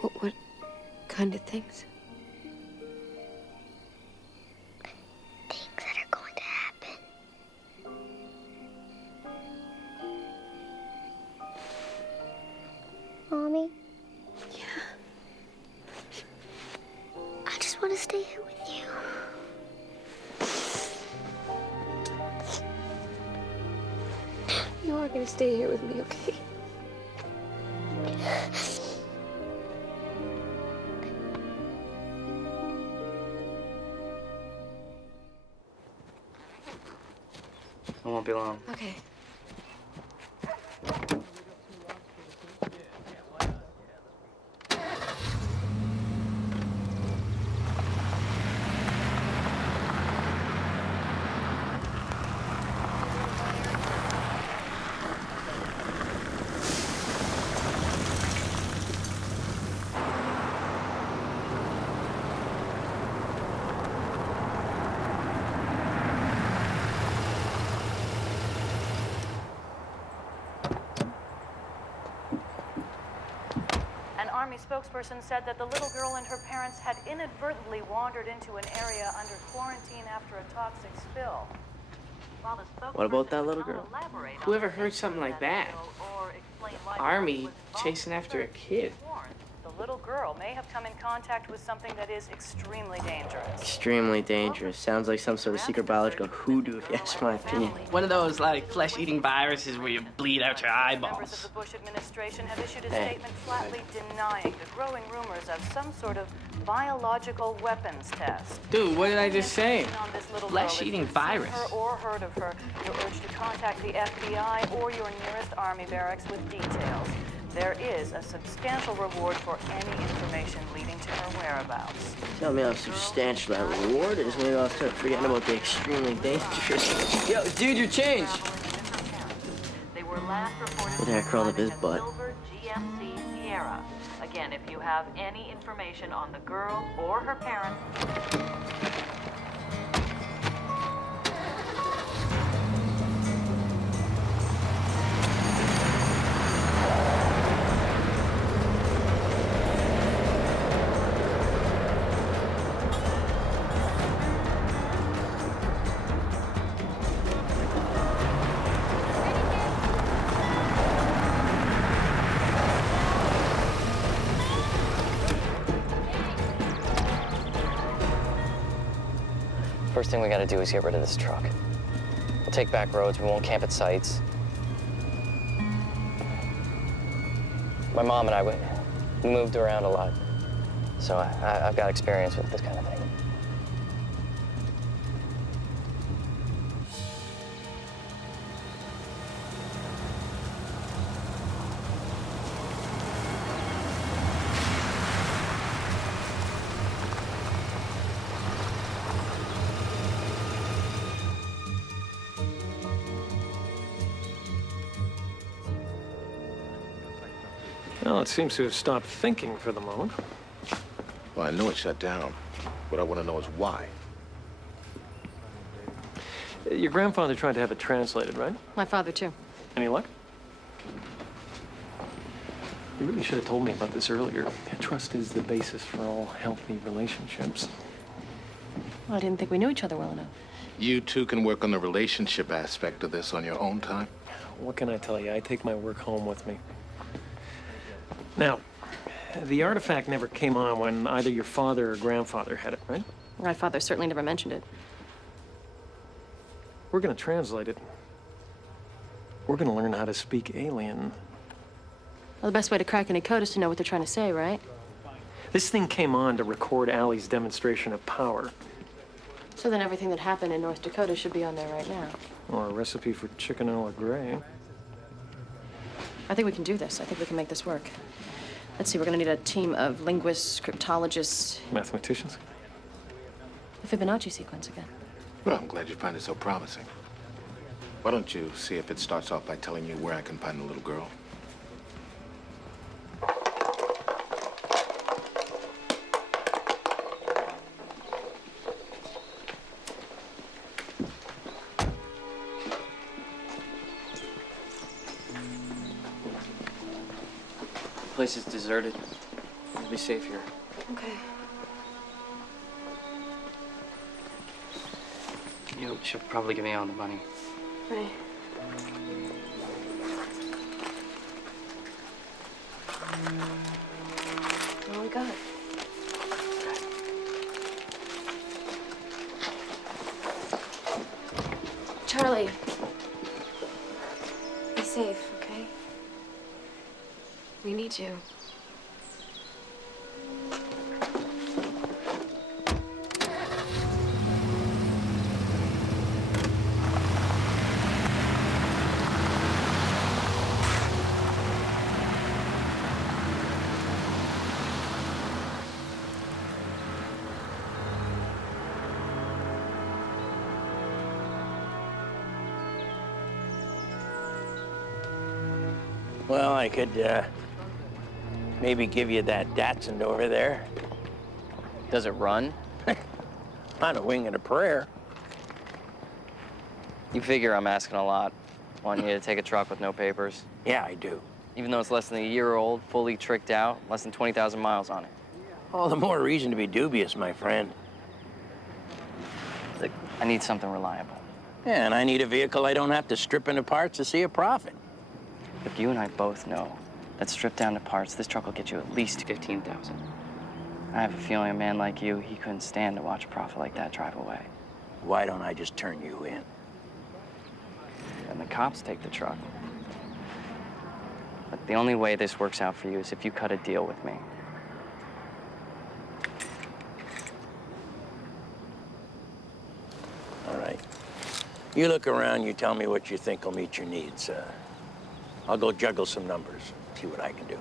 What kind of things? Things that are going to happen. Mommy? Yeah? I just want to stay here with you. You are gonna stay here with me, okay? I won't be long. Okay. An Army spokesperson said that the little girl and her parents had inadvertently wandered into an area under quarantine after a toxic spill. While the What about that little girl? Whoever heard something like that? Army chasing after a kid. The little girl may have come in contact with something that is extremely dangerous. Extremely dangerous. Sounds like some sort of secret biological hoodoo, if you ask my opinion. One of those, like, flesh-eating viruses where you bleed out your Members of eyeballs. the Bush administration have issued a Hey. statement flatly denying the growing rumors of some sort of biological weapons test. Dude, what did I just say? On this little girl, Flesh-eating if you've seen virus. her or heard of her, you're urged to contact the FBI or your nearest Army barracks with details. There is a substantial reward for any information leading to her whereabouts. Tell me how substantial that reward is. Maybe I'll start forgetting about the extremely dangerous. Yo, dude, your change! They were last reported There, curled up his butt. Silver GMC Sierra. Again, if you have any information on the girl or her parents, First thing we gotta do is get rid of this truck. We'll take back roads, we won't camp at sites. My mom and I, we moved around a lot. So I've got experience with this kind of thing. Well, it seems to have stopped thinking for the moment. Well, I know it shut down. What I want to know is why. Your grandfather tried to have it translated, right? My father, too. Any luck? You really should have told me about this earlier. Trust is the basis for all healthy relationships. Well, I didn't think we knew each other well enough. You two can work on the relationship aspect of this on your own time. What can I tell you? I take my work home with me. Now, the artifact never came on when either your father or grandfather had it, right? My father certainly never mentioned it. We're gonna translate it. We're gonna learn how to speak alien. Well, the best way to crack any code is to know what they're trying to say, right? This thing came on to record Allie's demonstration of power. So then everything that happened in North Dakota should be on there right now. Or a recipe for chicken a la gray. I think we can do this. I think we can make this work. Let's see, we're gonna need a team of linguists, cryptologists. Mathematicians? The Fibonacci sequence again. Well, I'm glad you find it so promising. Why don't you see if it starts off by telling you where I can find the little girl? The place is deserted. You'll be safe here. Okay. You should probably give me all the money. Right. All we got. Charlie. Be safe, okay? We need you. Well, I could, maybe give you that Datsun over there. Does it run? On a wing and a prayer. You figure I'm asking a lot. Wanting you to take a truck with no papers. Yeah, I do. Even though it's less than a year old, fully tricked out, less than 20,000 miles on it. All the more reason to be dubious, my friend. Look, I need something reliable. Yeah, and I need a vehicle I don't have to strip into parts to see a profit. Look, you and I both know that stripped down to parts, this truck will get you at least 15,000. I have a feeling a man like you, he couldn't stand to watch a profit like that drive away. Why don't I just turn you in? And the cops take the truck. But the only way this works out for you is if you cut a deal with me. All right. You look around, you tell me what you think will meet your needs. I'll go juggle some numbers, see what I can do.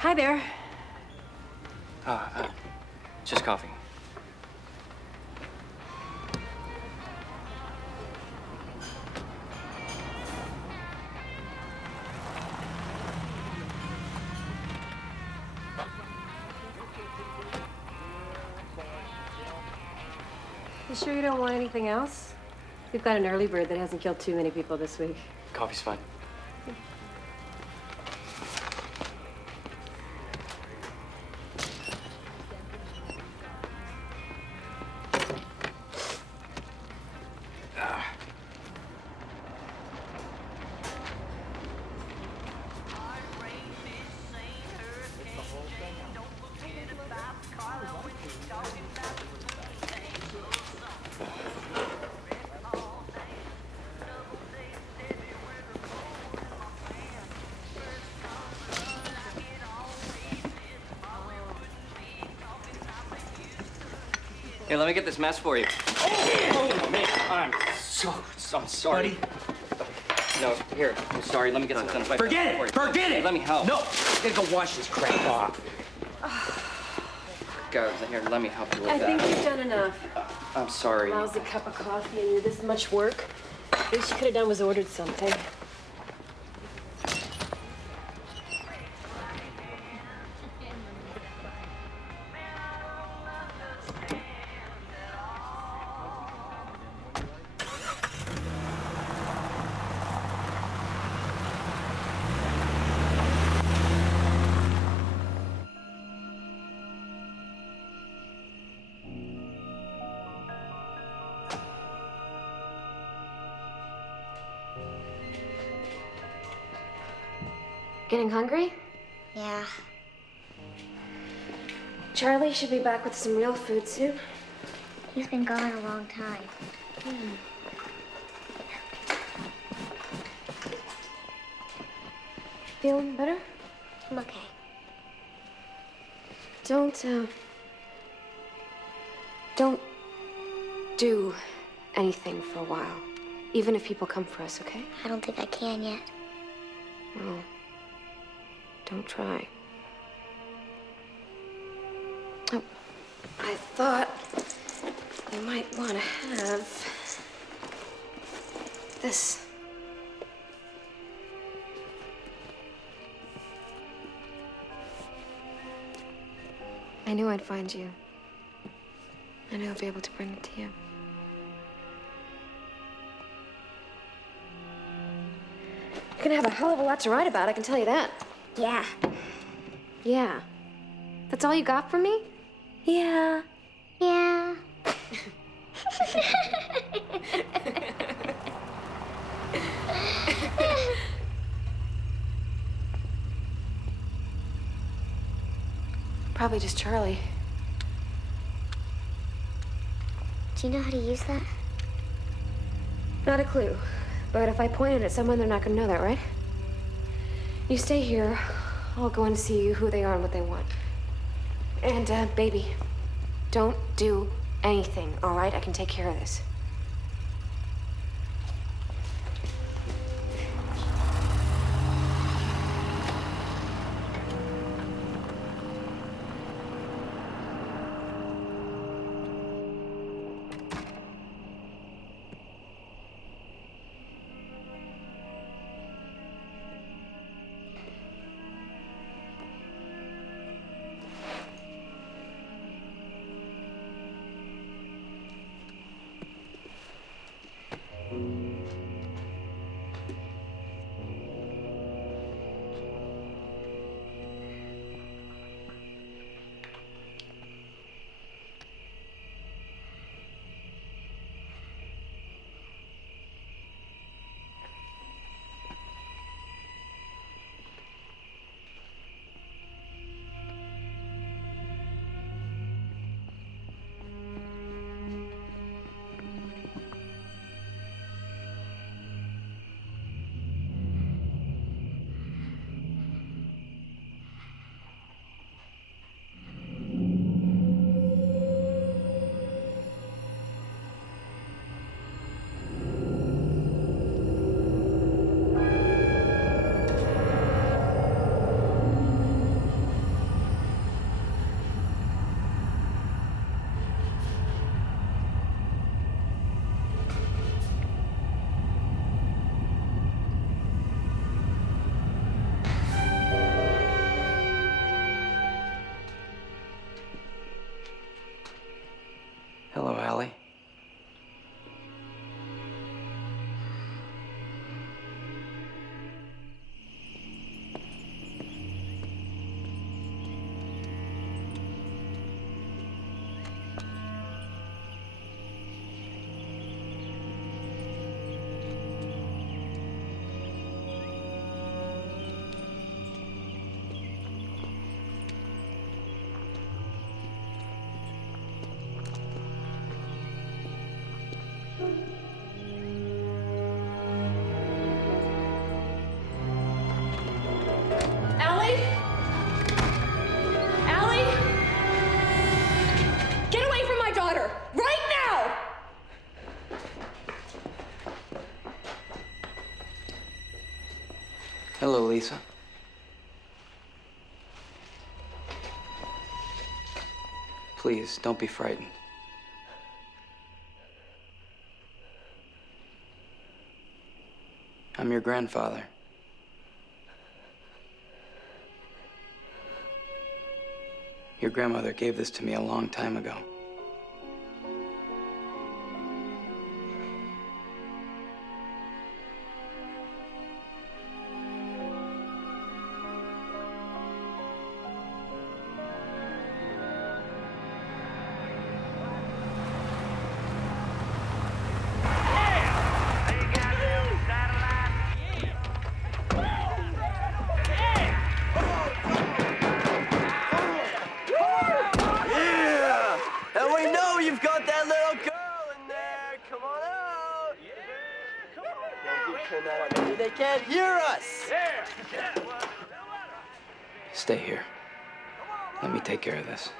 Hi there. Just coffee. You sure you don't want anything else? We've got an early bird that hasn't killed too many people this week. Coffee's fine. Hey, let me get this mess for you. Oh, man, I'm sorry. Buddy. No, here, I'm sorry. Let me get something. Forget it! Forget it! Let me help. No, I'm gonna go wash this crap off. Go, here, let me help you with I that. think you've done enough. I'm sorry. Lousy cup of coffee and you this much work. Least you could have done was ordered something. Getting hungry? Yeah. Charlie should be back with some real food soon. He's been gone a long time. Feeling better? I'm okay. Don't do anything for a while. Even if people come for us, okay? I don't think I can yet. Well, don't try. Oh, I thought you might want to have this. I knew I'd find you. I knew I'd be able to bring it to you. You're gonna have a hell of a lot to write about, I can tell you that. Yeah. Yeah. That's all you got for me? Yeah. Yeah. Probably just Charlie. Do you know how to use that? Not a clue. But if I point it at someone, they're not gonna know that, right? You stay here. I'll go and see who they are and what they want. And, baby, don't do anything, all right? I can take care of this. Lisa? Please, don't be frightened. I'm your grandfather. Your grandmother gave this to me a long time ago. Yeah! And we know you've got that little girl in there. Come on out. Yeah, come on. Don't turn that on. Maybe they can't hear us. Stay here. Let me take care of this.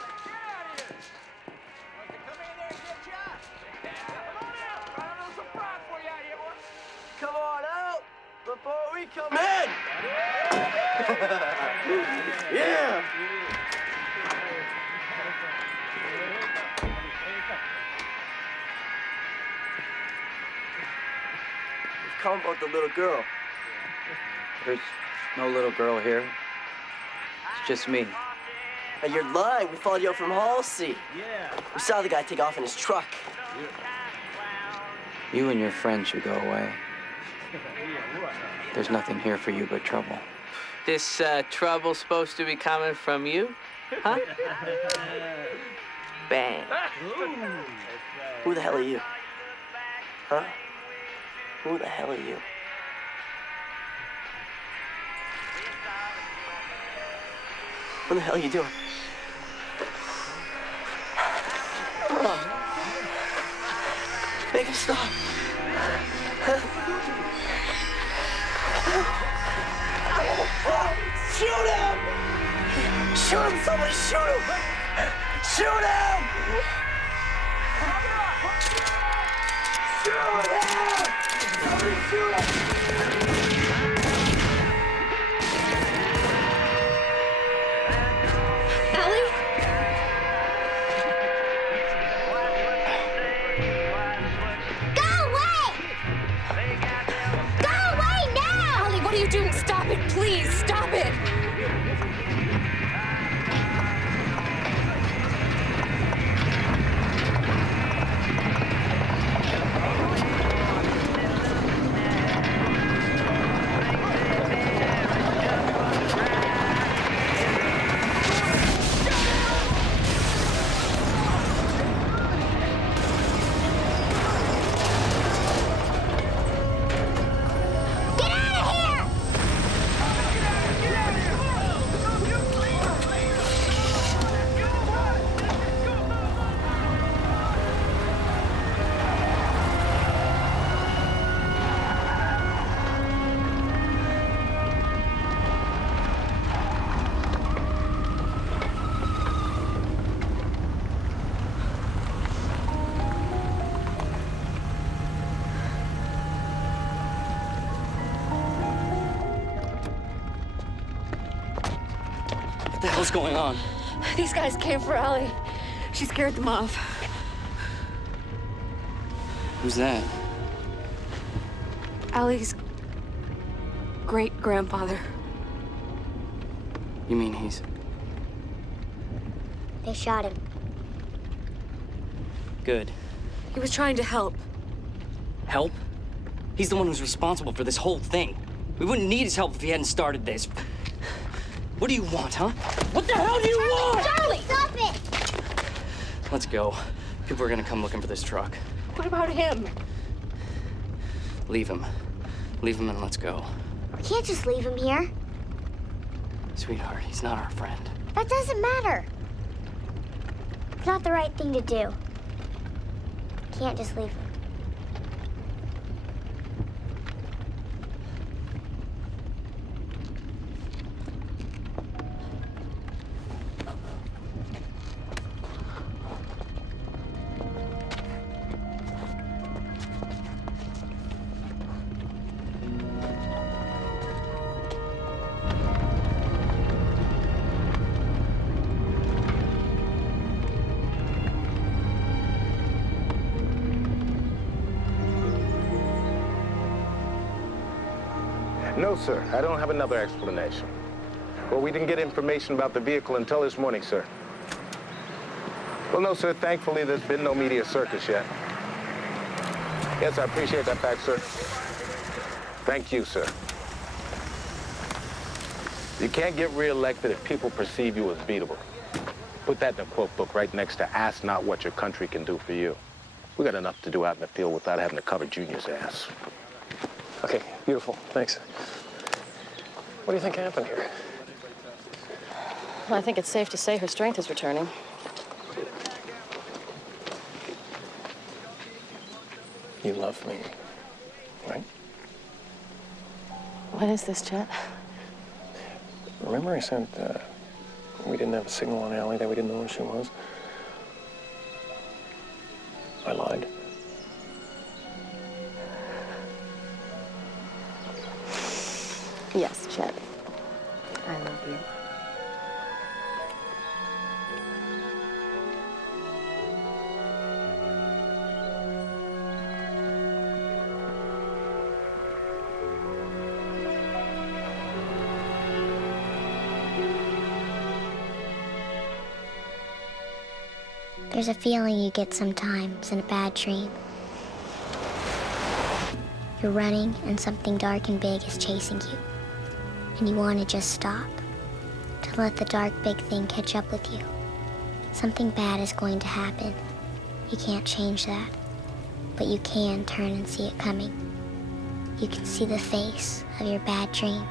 Come on out before we come in. Yeah. We've come about the little girl. There's no little girl here. It's just me. Hey, you're lying. We followed you out from Halsey. Yeah. We saw the guy take off in his truck. You and your friends should go away. There's nothing here for you but trouble. This trouble supposed to be coming from you? Huh? Bang. Who the hell are you? Huh? Who the hell are you? What the hell are you doing? Make him stop. Shoot him! Shoot him! Somebody shoot him! Shoot him! Shoot him! Somebody shoot him! Ellie? Go away! Go away now! Ellie, what are you doing? Stop it, please. Stop it. Get out of here! What the hell's going on? These guys came for Ellie. She scared them off. Who's that? Ellie's great-grandfather. You mean he's... They shot him. Good. He was trying to help. Help? He's the one who's responsible for this whole thing. We wouldn't need his help if he hadn't started this. What do you want, huh? What the hell do you want? Charlie, stop it! Let's go. People are gonna come looking for this truck. What about him? Leave him. Leave him and let's go. We can't just leave him here. Sweetheart, he's not our friend. That doesn't matter. It's not the right thing to do. Can't just leave him. No, sir. I don't have another explanation. Well, we didn't get information about the vehicle until this morning, sir. Well, no, sir. Thankfully, there's been no media circus yet. Yes, I appreciate that fact, sir. Thank you, sir. You can't get reelected if people perceive you as beatable. Put that in a quote book right next to ask not what your country can do for you. We got enough to do out in the field without having to cover Junior's ass. Okay, beautiful. Thanks. What do you think happened here? Well, I think it's safe to say her strength is returning. You love me, right? What is this, Chet? Remember I said we didn't have a signal on Allie, that we didn't know where she was? I lied. Yes, Chet. I love you. There's a feeling you get sometimes in a bad dream. You're running and something dark and big is chasing you. And you want to just stop, to let the dark big thing catch up with you. Something bad is going to happen. You can't change that, but you can turn and see it coming. You can see the face of your bad dream.